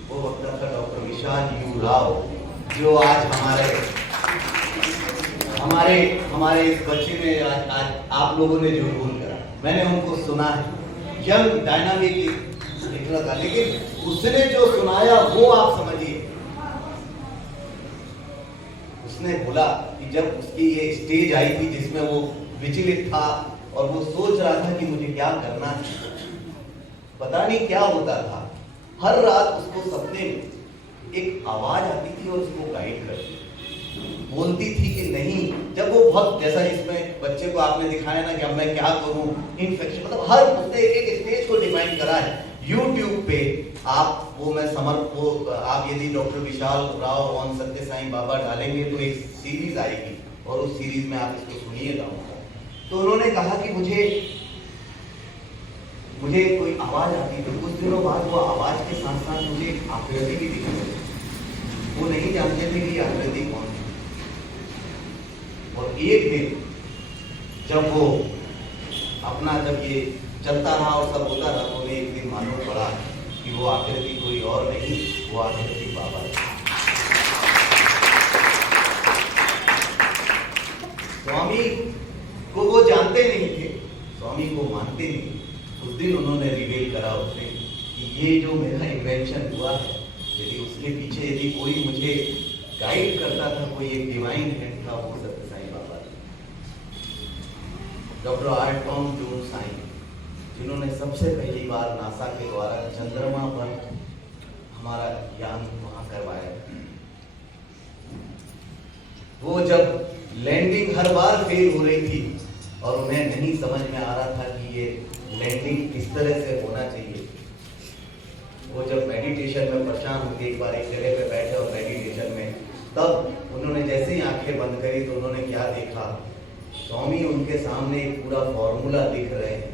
वो वक्ता था डॉक्टर विशाल यू राव, जो आज हमारे इस बच्चे ने आज आप लोगों ने जो रोल करा, मैंने उनको सुना है, यंग डायनामिक निकला था, लेकिन उसने जो सुनाया वो आप समझिए। उसने बोला कि जब उसकी ये स्टेज आई थी जिसमें वो विचलित था और वो सोच रहा था कि मुझे क्या करना है, पता नहीं क्या होता था, हर रात उसको सपने में एक आवाज आती थी और उसको गाइड करती बोलती थी कि नहीं, जब वो बहुत जैसा इसमें बच्चे को आपने दिखाया ना कि अब मैं क्या करूं, इन्फेक्शन, मतलब हर उसने एक स्टेज को डिफाइन करा है। YouTube पे आप वो मैं आप यदि डॉक्टर विशाल राव ऑन सत्य साईं बाबा डालेंगे तो एक सीरीज आएगी और उस सीरीज में आप इसको सुनिएगा। तो उन्होंने कहा कि मुझे कोई आवाज आती थी, कुछ दिनों बाद वो आवाज के साथ साथ मुझे एक आकृति भी दिखी। वो नहीं जानते थे कि आकृति कौन थी। और एक दिन जब ये चलता रहा और सब होता रहा, तो उन्हें एक दिन मालूम पड़ा कि वो आकृति कोई और नहीं, वो आकृति बाबा है। स्वामी को वो जानते नहीं थे, स्वामी को मानते नहीं। उस दिन उन्होंने रिवील करा उसने कि ये जो मेरा इन्वेंशन हुआ है, यदि उसके पीछे यदि कोई मुझे गाइड करता था, कोई एक डिवाइन हैंड था, वो सत्य साईं बाबा थे। डॉक्टर आर्टॉम जून साईं, जिन्होंने सबसे पहली बार नासा के द्वारा चंद्रमा पर हमारा यान वहां करवाया। वो जब लैंडिंग हर बार फेल हो रही थी और उन्हें नहीं समझ में आ रहा था कि ये लैंडिंग किस तरह से होना चाहिए, वो जब मेडिटेशन में परेशान होकर एक बार एक जगह पे बैठे और मेडिटेशन में, तब उन्होंने जैसे ही आंखें बंद करी तो उन्होंने क्या देखा, स्वामी उनके सामने एक पूरा फॉर्मूला लिख रहे हैं,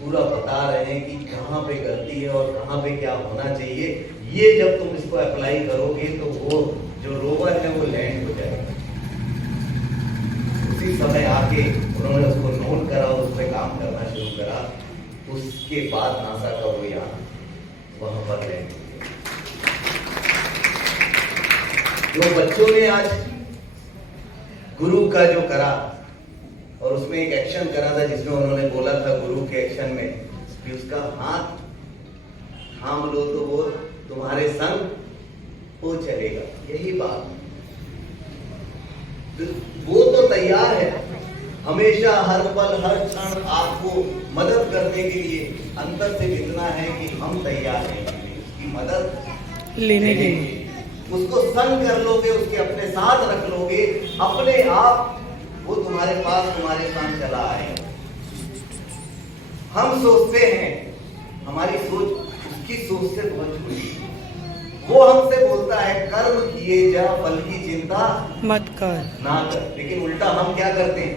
पूरा बता रहे हैं कि कहाँ पे गलती है और कहाँ पे क्या होना चाहिए। ये जब तुम इसको अप्लाई करोगे तो वो जो रोवर है वो लैंड हो जाएगा। उसी समय आके उन्होंने उसको नोट करा और उस पर काम करना शुरू करा। उसके बाद नासा का वो यान वहां पर लैंड हो गया। जो बच्चों ने आज गुरु का जो करा और उसमें एक एक्शन करा था जिसमें उन्होंने बोला था गुरु के एक्शन में कि उसका हाथ थाम लो तो वो तुम्हारे संग हो चलेगा। यही बात, वो तो तैयार है हमेशा, हर पल हर क्षण आपको मदद करने के लिए। अंतर से इतना है कि हम तैयार हैं उसकी मदद लेने के लिए। उसको संग कर लोगे, उसके अपने साथ रख लोगे, अपने आप वो तुम्हारे पास तुम्हारे साथ चला आएगा। हम सोचते हैं, हमारी सोच उसकी सोच से बहुत जुड़ी है। वो हमसे बोलता है कर्म किए जा, फल की चिंता मत कर, ना कर, लेकिन उल्टा हम क्या करते हैं,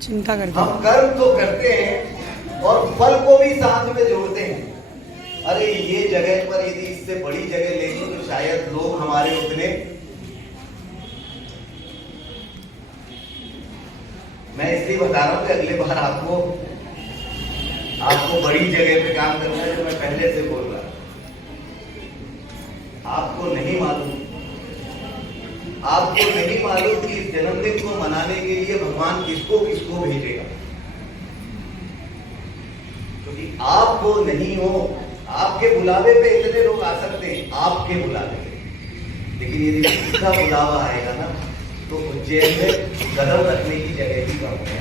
चिंता करते हैं। हम कर्म तो करते हैं और फल को भी साथ में जोड़ते हैं। अरे ये जगह पर यदि इससे बड़ी जगह लेंगे तो शायद लोग हमारे उतने, मैं इसलिए बता रहा हूं कि अगले बार आपको बड़ी जगह पे काम करना है, जो मैं पहले से बोल रहा। आपको नहीं मालूम कि इस जन्मदिन को मनाने के लिए भगवान किसको भेजेगा, क्योंकि आप वो नहीं हो। आपके बुलावे पे इतने लोग आ सकते हैं, आपके बुलावे पे, लेकिन यदि इसका बुलावा आएगा ना तो उज्जैन में कदम रखने की जगह भी कम है।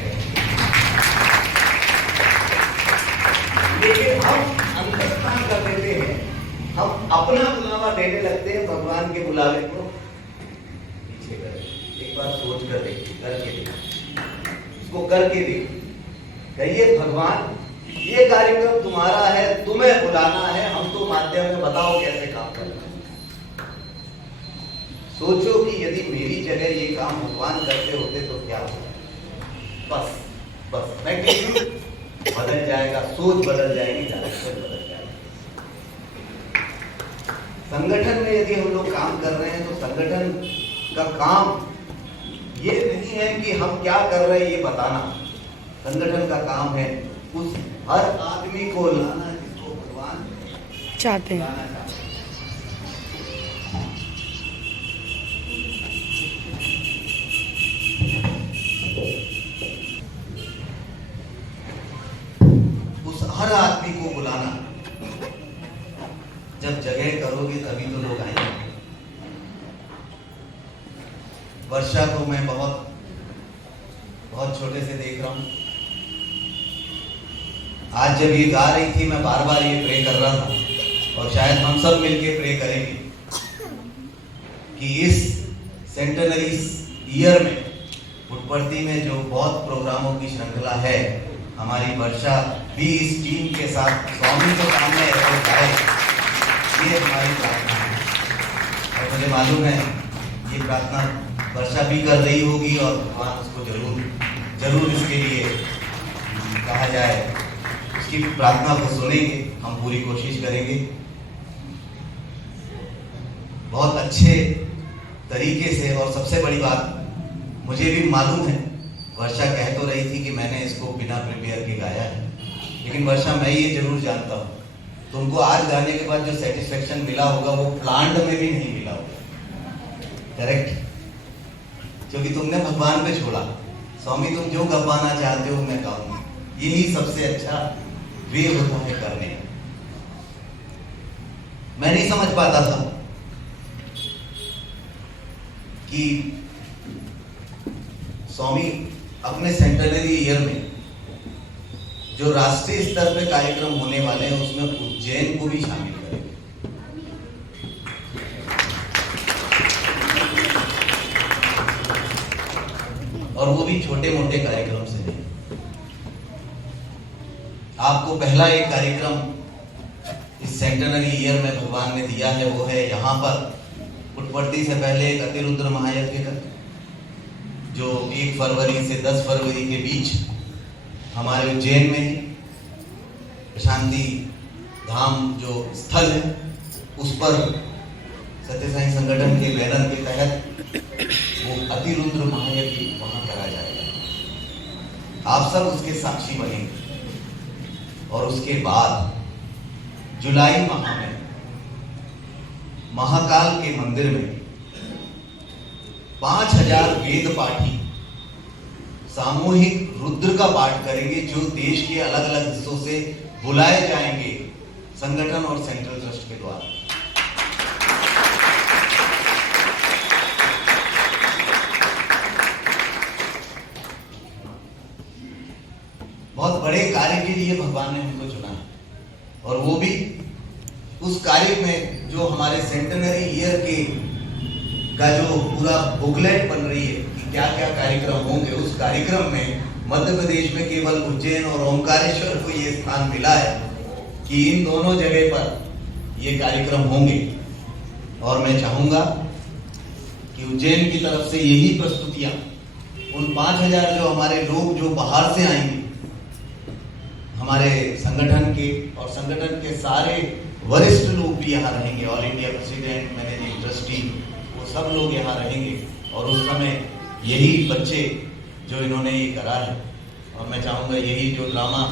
लेकिन हम अंतर्स्थान कर देते हैं, हम अपना बुलावा देने लगते हैं, भगवान के बुलावे को पीछे कर। एक बार सोच कर देखिए, करके देखो, इसको करके देखो। कहिए भगवान ये कार्यक्रम तुम्हारा है, तुम्हें बुलाना है, हम तो माध्यम में, बताओ कैसे काम करना है। सोचो कि यदि मेरी जगह ये काम भगवान करते होते तो क्या होता। बस मैं कहती हूँ बदल जाएगा, सोच बदल जाएगी, डायरेक्शन बदल जाएगा। संगठन में यदि हम लोग काम कर रहे हैं तो संगठन का काम ये नहीं है कि हम क्या कर रहे हैं ये बताना। संगठन का काम है उस हर आदमी को लाना जिसको भगवान चाहते हैं। लाना चाहते हैं। उस हर आदमी को बुलाना, जब जगह करोगे तभी तो लोग आएंगे। वर्षा को मैं बहुत छोटे से देख रहा हूं। आज जब ये गा रही थी मैं बार बार ये प्रे कर रहा था, और शायद हम सब मिलके प्रे करेंगे कि इस सेंटेनरी ईयर में पुट्टपर्ती में जो बहुत प्रोग्रामों की श्रृंखला है, हमारी वर्षा भी इस टीम के साथ स्वामी के सामने गाए, ये हमारी प्रार्थना है। और मुझे मालूम है ये प्रार्थना वर्षा भी कर रही होगी, और भगवान उसको जरूर इसके लिए कहा जाए, उसकी प्रार्थना को सुनेंगे, हम पूरी कोशिश करेंगे। बहुत अच्छे तरीके से, और सबसे बड़ी बात मुझे भी मालूम है, वर्षा कह तो रही थी कि मैंने इसको बिना प्रिपेयर के गाया है, लेकिन वर्षा मैं ये जरूर जानता हूँ तुमको आज गाने के बाद जो सेटिस्फेक्शन मिला होगा वो प्लांट में भी नहीं मिला होगा। करेक्ट? क्योंकि तुमने भगवान पे छोड़ा, स्वामी तुम जो गवाना चाहते हो मैं गाऊंगा, यही सबसे अच्छा वे होता है करने का। मैं नहीं समझ पाता था कि स्वामी अपने सेंटेनरी ईयर में जो राष्ट्रीय स्तर पे कार्यक्रम होने वाले हैं उसमें उज्जैन को भी शामिल करेंगे। और वो भी छोटे मोटे कार्यक्रम से नहीं। आपको पहला एक कार्यक्रम इस सेंटेनरी ईयर में भगवान ने दिया है, वो है यहाँ पर पुट्टपर्ती से पहले एक अतिरुद्र महायज्ञ का, जो 1 फरवरी से 10 फरवरी के बीच हमारे उज्जैन में ही प्रशांति धाम जो स्थल है उस पर सत्य साई संगठन के बैनर के तहत वो अतिरुद्र महायज्ञ वहां करा जाएगा। आप सब उसके साक्षी बनेंगे। और उसके बाद जुलाई माह में महाकाल के मंदिर में 5000 वेद पाठी सामूहिक रुद्र का पाठ करेंगे, जो देश के अलग अलग हिस्सों से बुलाए जाएंगे संगठन और सेंट्रल ट्रस्ट के द्वारा। बहुत बड़े कार्य के लिए भगवान ने हमको चुना है, और वो भी उस कार्य में जो हमारे सेंटेनरी ईयर के का जो पूरा बुकलेट बन रही है कि क्या क्या कार्यक्रम होंगे, उस कार्यक्रम में मध्य प्रदेश में केवल उज्जैन और ओमकारेश्वर को ये स्थान मिला है कि इन दोनों जगह पर ये कार्यक्रम होंगे। और मैं चाहूंगा कि उज्जैन की तरफ से यही प्रस्तुतियां उन 5000 जो हमारे लोग जो बाहर से आएंगे, हमारे संगठन के और संगठन के सारे वरिष्ठ लोग भी यहाँ रहेंगे, all India president, managing trustee, वो सब लोग यहाँ रहेंगे। और उस समय यही बच्चे जो इन्होंने ये करा है, और मैं चाहूँगा यही जो ड्रामा,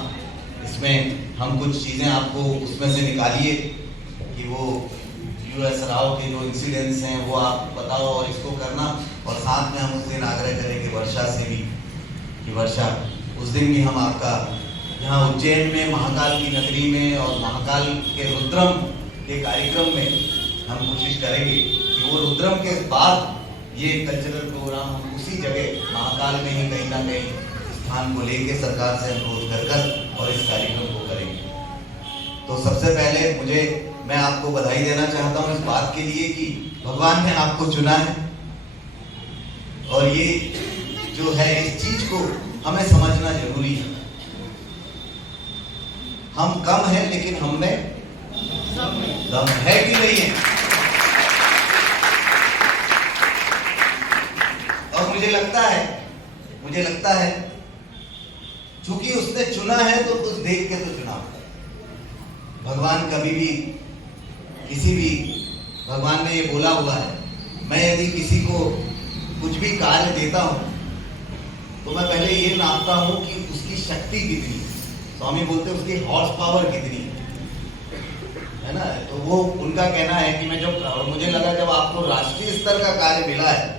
इसमें हम कुछ चीज़ें आपको उसमें से निकालिए कि वो US राव के जो इंसिडेंट्स हैं वो आप बताओ और इसको करना। और साथ में हम उस दिन आग्रह करेंगे वर्षा से भी कि वर्षा उस दिन भी हम आपका यहाँ उज्जैन में महाकाल की नगरी में और महाकाल के रुद्रम के कार्यक्रम में हम कोशिश करेंगे कि वो रुद्रम के बाद ये कल्चरल प्रोग्राम हम उसी जगह महाकाल में ही कहीं ना कहीं स्थान को लेके सरकार से अनुरोध कर और इस कार्यक्रम को करेंगे। तो सबसे पहले मैं आपको बधाई देना चाहता हूँ इस बात के लिए कि भगवान ने आपको चुना है, और ये जो है इस चीज को हमें समझना जरूरी है। हम कम हैं लेकिन हम में दम है कि नहीं है। और मुझे लगता है चूंकि उसने चुना है तो कुछ देख के तो चुना होता है। भगवान कभी भी किसी भी भगवान ने ये बोला हुआ है, मैं यदि किसी को कुछ भी कार्य देता हूं तो मैं पहले ये नापता हूं कि उसकी शक्ति कितनी है। स्वामी बोलते हैं उसकी हॉर्स पावर कितनी है ना। तो वो उनका कहना है कि मैं जब, और मुझे लगा जब आपको राष्ट्रीय स्तर का कार्य मिला है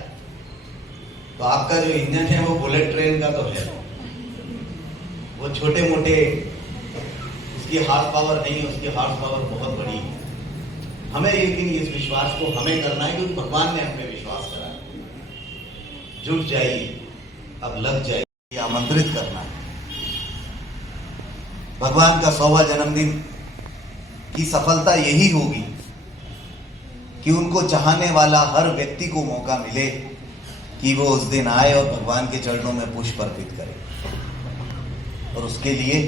तो आपका जो इंजन है वो बुलेट ट्रेन का तो है, वो छोटे मोटे उसकी हॉर्स पावर नहीं, उसकी हॉर्स पावर बहुत बड़ी है। हमें लेकिन इस विश्वास को हमें करना है क्योंकि भगवान ने हमें विश्वास करा है। जुट जाइए, अब लग जाइए, आमंत्रित करना है। भगवान का 100वां जन्मदिन की सफलता यही होगी कि उनको चाहने वाला हर व्यक्ति को मौका मिले कि वो उस दिन आए और भगवान के चरणों में पुष्प अर्पित करे। और उसके लिए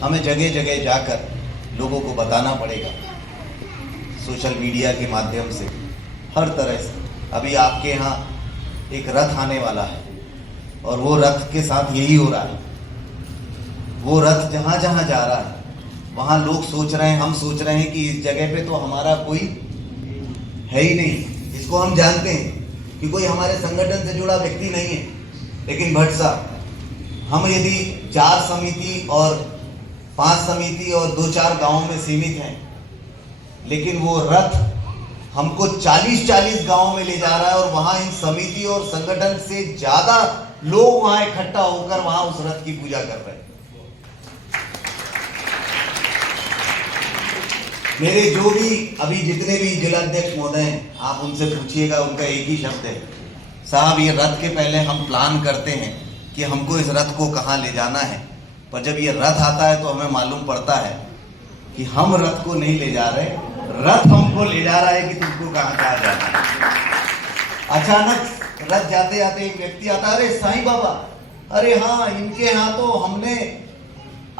हमें जगह जगह जाकर लोगों को बताना पड़ेगा, सोशल मीडिया के माध्यम से, हर तरह से। अभी आपके यहाँ एक रथ आने वाला है और वो रथ के साथ यही हो रहा है। वो रथ जहां जहां जा रहा है वहां लोग सोच रहे हैं, हम सोच रहे हैं कि इस जगह पे तो हमारा कोई है ही नहीं। इसको हम जानते हैं कि कोई हमारे संगठन से जुड़ा व्यक्ति नहीं है। लेकिन भट्ट साहब, हम यदि 4 समिति और 5 समिति और 2-4 गांवों में सीमित हैं, लेकिन वो रथ हमको 40-40 गांवों में ले जा रहा है और वहां इन समिति और संगठन से ज्यादा लोग वहां इकट्ठा होकर वहां उस रथ की पूजा कर रहे हैं। मेरे जो भी अभी जितने भी जिलाध्यक्ष महोदय हैं, आप उनसे पूछिएगा, उनका एक ही शब्द है, साहब ये रथ के पहले हम प्लान करते हैं कि हमको इस रथ को कहाँ ले जाना है, पर जब ये रथ आता है तो हमें मालूम पड़ता है कि हम रथ को नहीं ले जा रहे, रथ हमको ले जा रहा है कि तुमको कहाँ जाना है। अचानक रथ जाते जाते एक व्यक्ति आता है, अरे साईं बाबा, अरे हाँ, इनके यहाँ तो हमने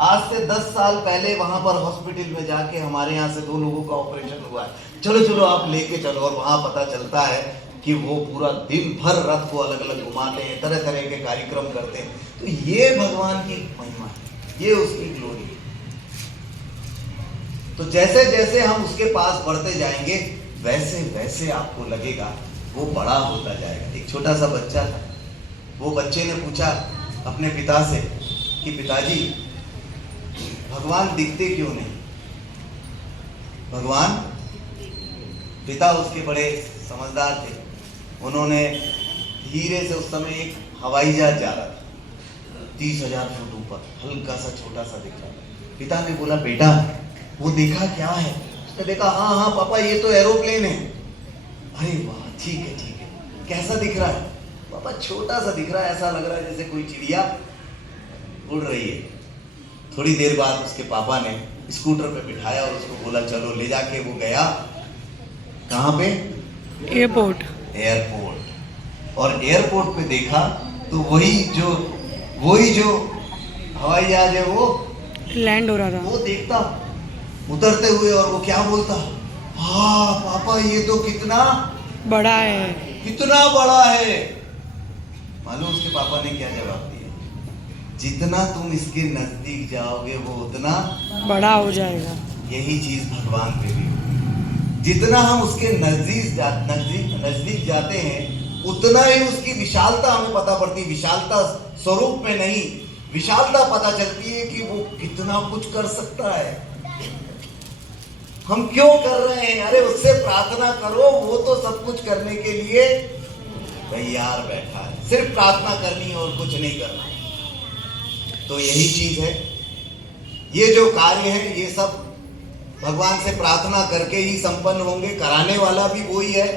आज से 10 साल पहले वहां पर हॉस्पिटल में जाके हमारे यहाँ से 2 लोगों का ऑपरेशन हुआ है, चलो चलो आप लेके चलो। और वहां पता चलता है कि वो पूरा दिन भर रथ को अलग अलग घुमाते हैं, तरह तरह के कार्यक्रम करते हैं। तो ये भगवान की महिमा है, ये उसकी ग्लोरी है। तो जैसे जैसे हम उसके पास बढ़ते जाएंगे वैसे वैसे आपको लगेगा वो बड़ा होता जाएगा। एक छोटा सा बच्चा था, वो बच्चे ने पूछा अपने पिता से कि पिताजी भगवान दिखते क्यों नहीं। भगवान, पिता उसके बड़े समझदार थे, उन्होंने धीरे से, उस समय एक हवाई जहाज जा रहा था 30,000 फुट ऊपर, हल्का सा छोटा सा दिख रहा था। पिता ने बोला बेटा वो देखा क्या है। उसने देखा, हाँ हाँ पापा ये तो एरोप्लेन है। अरे वाह, ठीक है ठीक है, कैसा दिख रहा है पापा? छोटा सा दिख रहा है, ऐसा लग रहा है जैसे कोई चिड़िया उड़ रही है। थोड़ी देर बाद उसके पापा ने स्कूटर पे बिठाया और उसको बोला चलो, ले जाके वो गया कहाँ पे? एयरपोर्ट। और एयरपोर्ट पे देखा तो वही जो हवाई जहाज है वो लैंड हो रहा था। वो देखता उतरते हुए और वो क्या बोलता, हाँ पापा ये तो कितना बड़ा है, कितना बड़ा है। मालूम उसके पापा ने क्या जवाब दिया? जितना तुम इसके नजदीक जाओगे वो उतना बड़ा हो जाएगा। यही चीज भगवान पे भी होगी। जितना हम उसके नजदीक जाते हैं उतना ही उसकी विशालता हमें पता पड़ती है। विशालता स्वरूप में नहीं, विशालता पता चलती है कि वो कितना कुछ कर सकता है। हम क्यों कर रहे हैं? अरे उससे प्रार्थना करो, वो तो सब कुछ करने के लिए तैयार बैठा है। सिर्फ प्रार्थना करनी है और कुछ नहीं करना। तो यही चीज है, ये जो कार्य है ये सब भगवान से प्रार्थना करके ही संपन्न होंगे। कराने वाला भी वही है,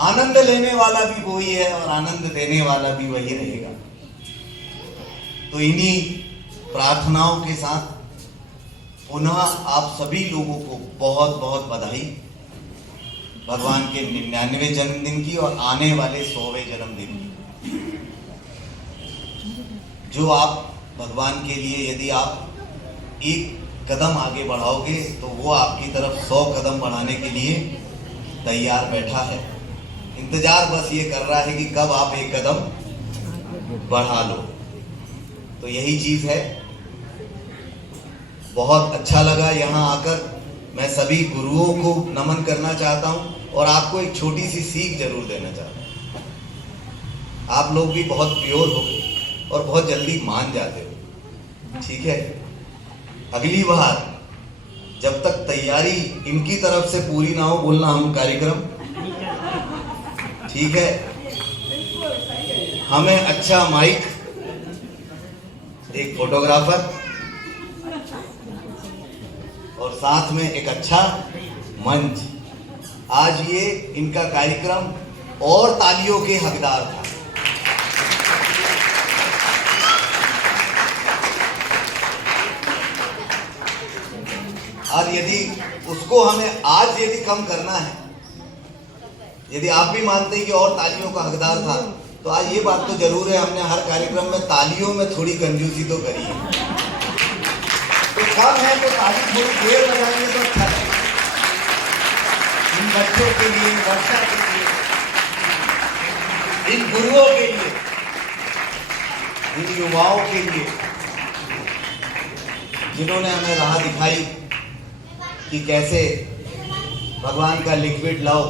आनंद लेने वाला भी वही है और आनंद देने वाला भी वही रहेगा। तो इन्हीं प्रार्थनाओं के साथ पुनः आप सभी लोगों को बहुत बहुत बधाई भगवान के 99वें जन्मदिन की और आने वाले 100वें जन्मदिन की। जो आप भगवान के लिए यदि आप एक कदम आगे बढ़ाओगे तो वो आपकी तरफ 100 कदम बढ़ाने के लिए तैयार बैठा है। इंतजार बस ये कर रहा है कि कब आप एक कदम बढ़ा लो। तो यही चीज है। बहुत अच्छा लगा यहाँ आकर। मैं सभी गुरुओं को नमन करना चाहता हूँ और आपको एक छोटी सी सीख जरूर देना चाहता हूँ। आप लोग भी बहुत प्योर हो और बहुत जल्दी मान जाते हो, ठीक है। अगली बार जब तक तैयारी इनकी तरफ से पूरी ना हो बोलना हम कार्यक्रम, ठीक है। हमें अच्छा माइक, एक फोटोग्राफर और साथ में एक अच्छा मंच। आज ये इनका कार्यक्रम और तालियों के हकदार था। और यदि उसको हमें आज यदि कम करना है, यदि आप भी मानते हैं कि और तालियों का हकदार था, तो आज ये बात तो जरूर है हमने हर कार्यक्रम में तालियों में थोड़ी कंजूसी तो करी है। तो कम है तो ताली थोड़ी देर बजाएंगे तो अच्छा लगेगा। इन बच्चों के लिए, वर्षा के लिए, इन गुरुओं के लिए, इन युवाओं के लिए जिन्होंने हमें राह दिखाई कि कैसे भगवान का लिक्विड लव,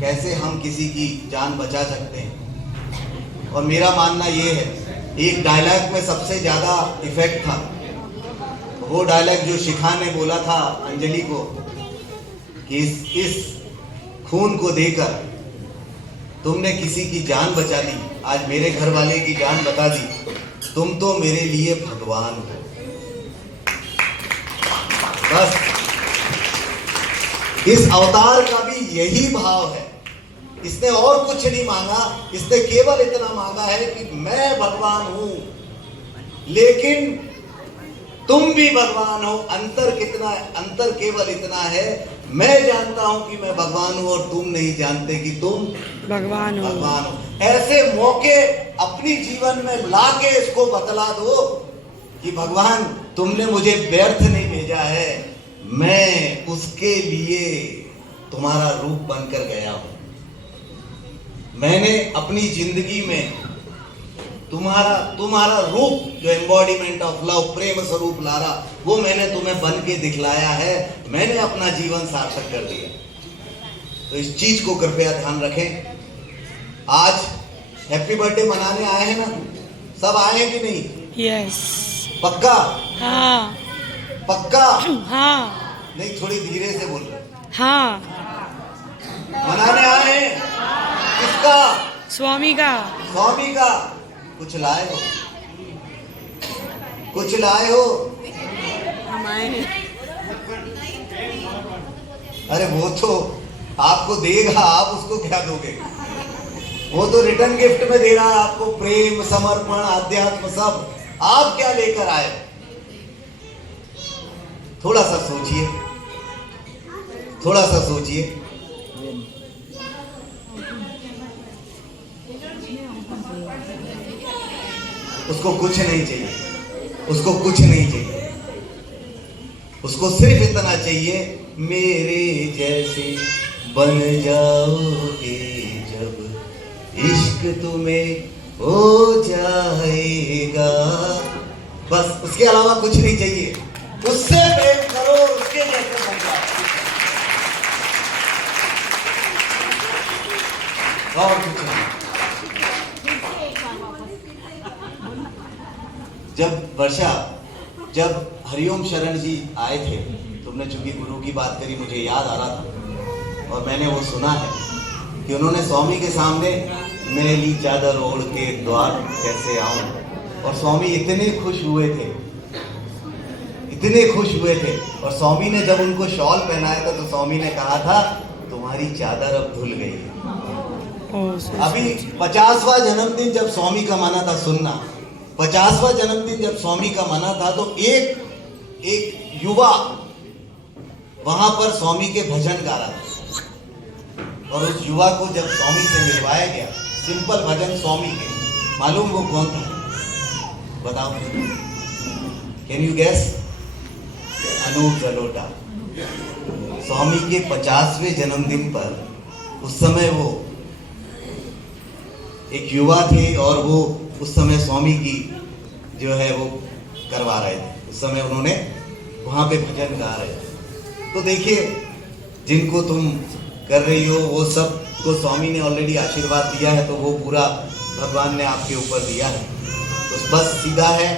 कैसे हम किसी की जान बचा सकते हैं। और मेरा मानना ये है, एक डायलॉग में सबसे ज्यादा इफेक्ट था वो डायलॉग जो शिखा ने बोला था अंजलि को कि इस खून को देकर तुमने किसी की जान बचा ली, आज मेरे घर वाले की जान बचा दी, तुम तो मेरे लिए भगवान हो। बस इस अवतार का भी यही भाव है। इसने और कुछ नहीं मांगा, इसने केवल इतना मांगा है कि मैं भगवान हूं, लेकिन तुम भी भगवान हो। अंतर कितना है? अंतर केवल इतना है, मैं जानता हूं कि मैं भगवान हूं और तुम नहीं जानते कि तुम भगवान हो। ऐसे मौके अपनी जीवन में लाके इसको बतला दो कि भगवान तुमने मुझे व्यर्थ नहीं भेजा है, मैं उसके लिए तुम्हारा रूप बनकर गया हूं। मैंने अपनी जिंदगी में तुम्हारा रूप जो एम्बॉडीमेंट ऑफ लव, प्रेम स्वरूप लारा, वो मैंने तुम्हें बन के दिखलाया है। मैंने अपना जीवन सार्थक कर दिया। तो इस चीज को कृपया ध्यान रखें। आज हैप्पी बर्थडे मनाने आए हैं ना, सब आए हैं कि नहीं? यस। पक्का? हाँ। पक्का? हाँ। नहीं, थोड़ी धीरे से बोल रहे। हाँ। मनाने आए हैं? किसका? स्वामी का। स्वामी का। कुछ लाए हो? कुछ लाए हो? हम आए हैं। अरे वो तो आपको देगा, आप उसको क्या दोगे? वो तो रिटर्न गिफ्ट में दे रहा है आपको, प्रेम, समर्पण, आध्यात्म सब। आप क्या लेकर आए? थोड़ा सा सोचिए, थोड़ा सा सोचिए। उसको कुछ नहीं चाहिए, उसको कुछ नहीं चाहिए, उसको सिर्फ इतना चाहिए, मेरे जैसे बन जाओगे जब इश्क तुम्हें हो जाएगा। बस उसके अलावा कुछ नहीं चाहिए। उससे प्रेम करो, उसके जैसे बन जाओ, और कुछ नहीं। जब हरिओम शरण जी आए थे, तुमने चूंकि गुरु की बात करी, मुझे याद आ रहा था और मैंने वो सुना है कि उन्होंने स्वामी के सामने मैली चादर ओढ़ के द्वार कैसे आऊं, और स्वामी इतने खुश हुए थे, इतने खुश हुए थे। और स्वामी ने जब उनको शॉल पहनाया था तो स्वामी ने कहा था, तुम्हारी चादर अब धुल गई। अभी 50वां जन्मदिन जब स्वामी का मना था, सुनना, 50वां जन्मदिन जब स्वामी का मना था तो एक युवा वहां पर स्वामी के भजन गा रहा था, और उस युवा को जब स्वामी से मिलवाया गया, सिंपल भजन स्वामी के, मालूम वो कौन था? बताओ, can you guess? Anup Jalota. स्वामी के 50वें जन्मदिन पर उस समय वो एक युवा थे और वो उस समय स्वामी की जो है वो करवा रहे थे। उस समय उन्होंने वहाँ पे भजन गा रहे थे। तो देखिए, जिनको तुम कर रही हो वो सब को स्वामी ने ऑलरेडी आशीर्वाद दिया है, तो वो पूरा भगवान ने आपके ऊपर दिया है। तो बस सीधा है,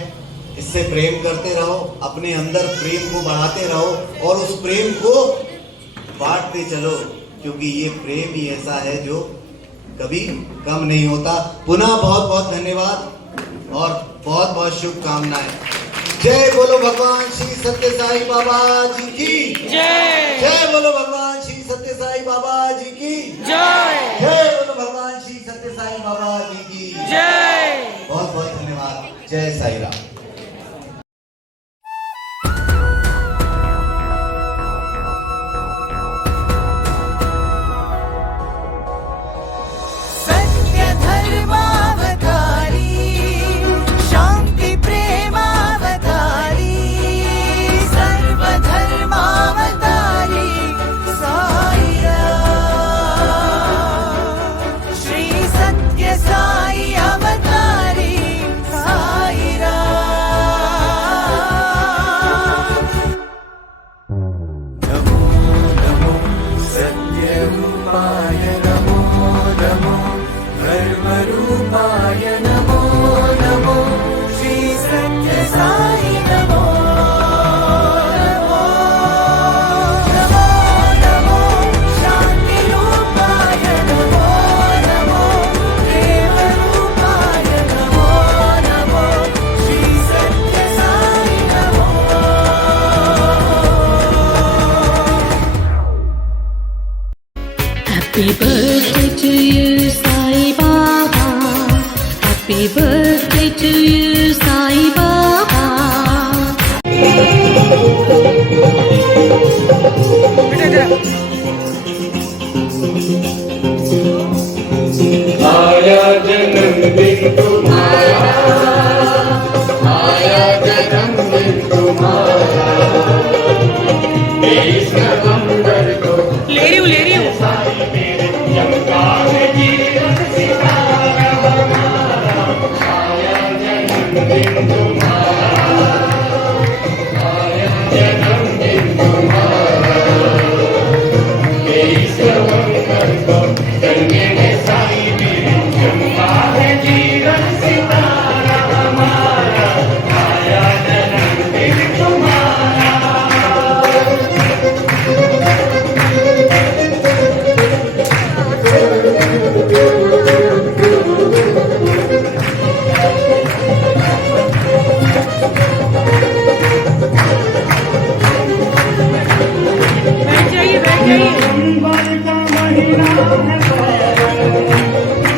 इससे प्रेम करते रहो, अपने अंदर प्रेम को बढ़ाते रहो और उस प्रेम को बांटते चलो, क्योंकि ये प्रेम ही ऐसा है जो कभी कम नहीं होता। पुनः बहुत बहुत धन्यवाद और बहुत बहुत शुभकामनाएं। जय बोलो भगवान श्री सत्य साई बाबा जी की जय। जय बोलो भगवान श्री सत्य साई बाबा जी की जय। जय बोलो भगवान श्री सत्य साई बाबा जी की जय। बहुत बहुत धन्यवाद। जय Sai Ram. Happy birthday to you, Sai Baba. Happy birthday to you, Sai Baba. आया जन्मदिन तुम्हारा, आया जन्मदिन तुम्हारा, 23 नवंबर को ले रही हूँ साई मेरे चमका है जीवन सितारा हमारा। आया जन्मदिन तुम्हारा, आया जन्मदिन तुम्हारा, 23 नवंबर को करने में साई मेरे चमका है जीवन सितारा हमारा। आया जन्मदिन तुम्हारा। नवंबर का महीना है,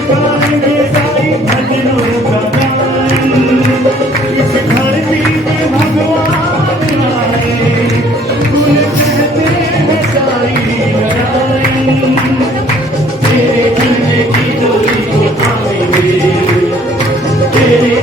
गाएंगे साई भजनों का गान। इस धरती पे भगवान आए, गुण कहते हैं साई नारायण। तेरे झूले की डोली को थामेंगे, तेरे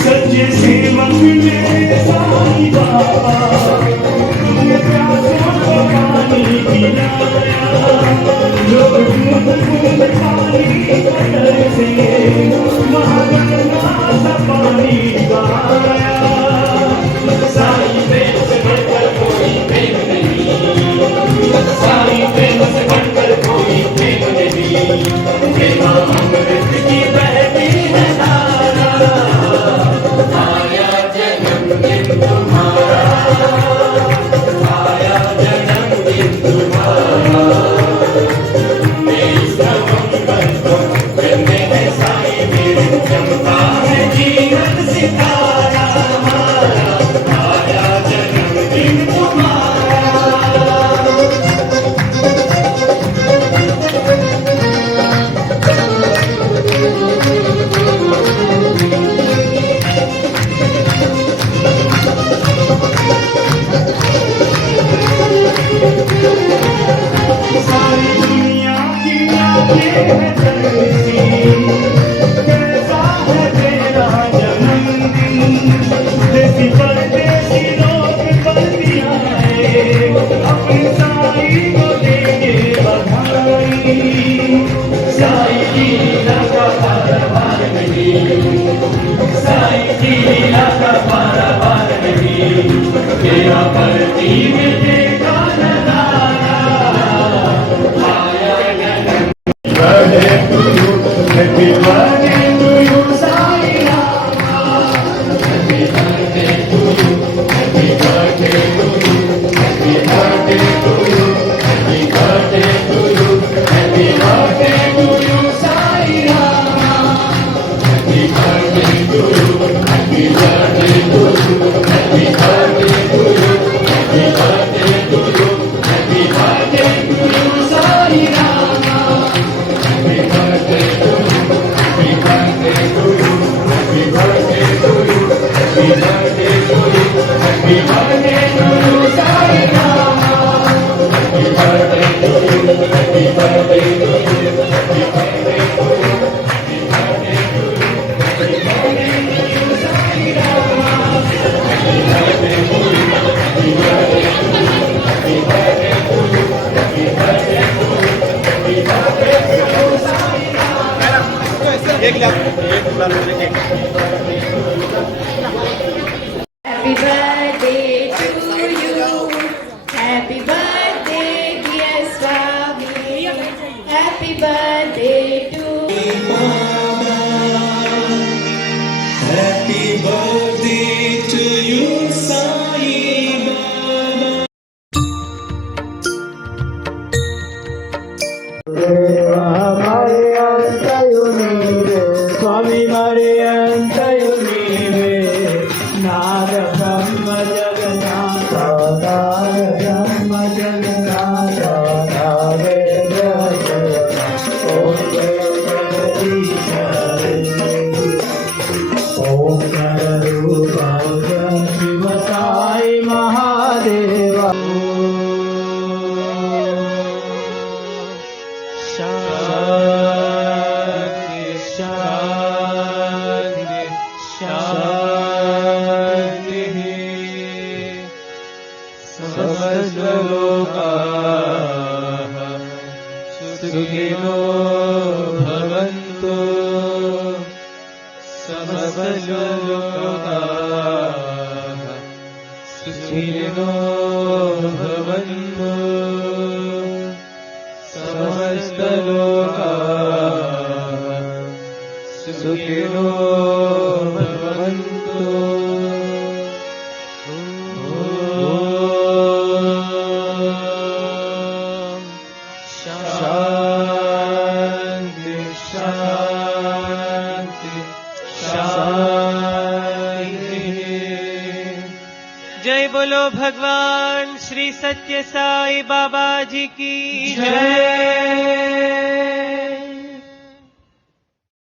सच्चे सेवक मेरे साई बाबा, तुमने प्यासों को पानी पिलाया, लोग बूंद बूंद पानी कतर से महागंगा सा पानी बहाया। साई प्रेम से बढ़कर कोई प्रेम नहीं, साई प्रेम से बढ़कर कोई प्रेम नहीं, प्रेम अमृत की बहती है धारा। आया जन्मदिन तुम्हारा, आया जन्मदिन तुम्हारा, 23 नवंबर को करने में साई मेरे चमका है जीवन सितारा। तेरा भर्ती में देखा नजारा आया जन्म birthday to you happy birthday to you Sai Rama happy birthday to you happy birthday to you happy birthday to you happy birthday to you happy birthday to you Sai Rama happy birthday to you happy birthday to you happy birthday to you happy birthday to you happy birthday to you Sai Rama happy birthday to you happy birthday to you happy birthday to you happy birthday to you happy birthday to you Sai Rama happy birthday to you happy birthday to you happy birthday to you happy birthday to you happy birthday to you Sai Rama happy birthday to you happy birthday to you happy birthday to you happy birthday to you happy birthday to you Sai Rama Happy birthday to you. Happy birthday, dear Swami. Happy birthday to Happy birthday to you, Sai Baba. Swami Mariyantayunire, Nada Brahma Jagannatha, Nada Brahma Jagannatha, Nada Om Nararupa Shiva Sai Mahadeva. Shanti, Shanti, Shanti. Samast lokaः sukhino bhavantu. Samast lokaः sukhino bhavantu. समस्त लोकाः सुखिनो भवन्तु। शान्ति शान्ति शान्ति। जय बोलो भगवान श्री सत्य साई बाबा जी की जय।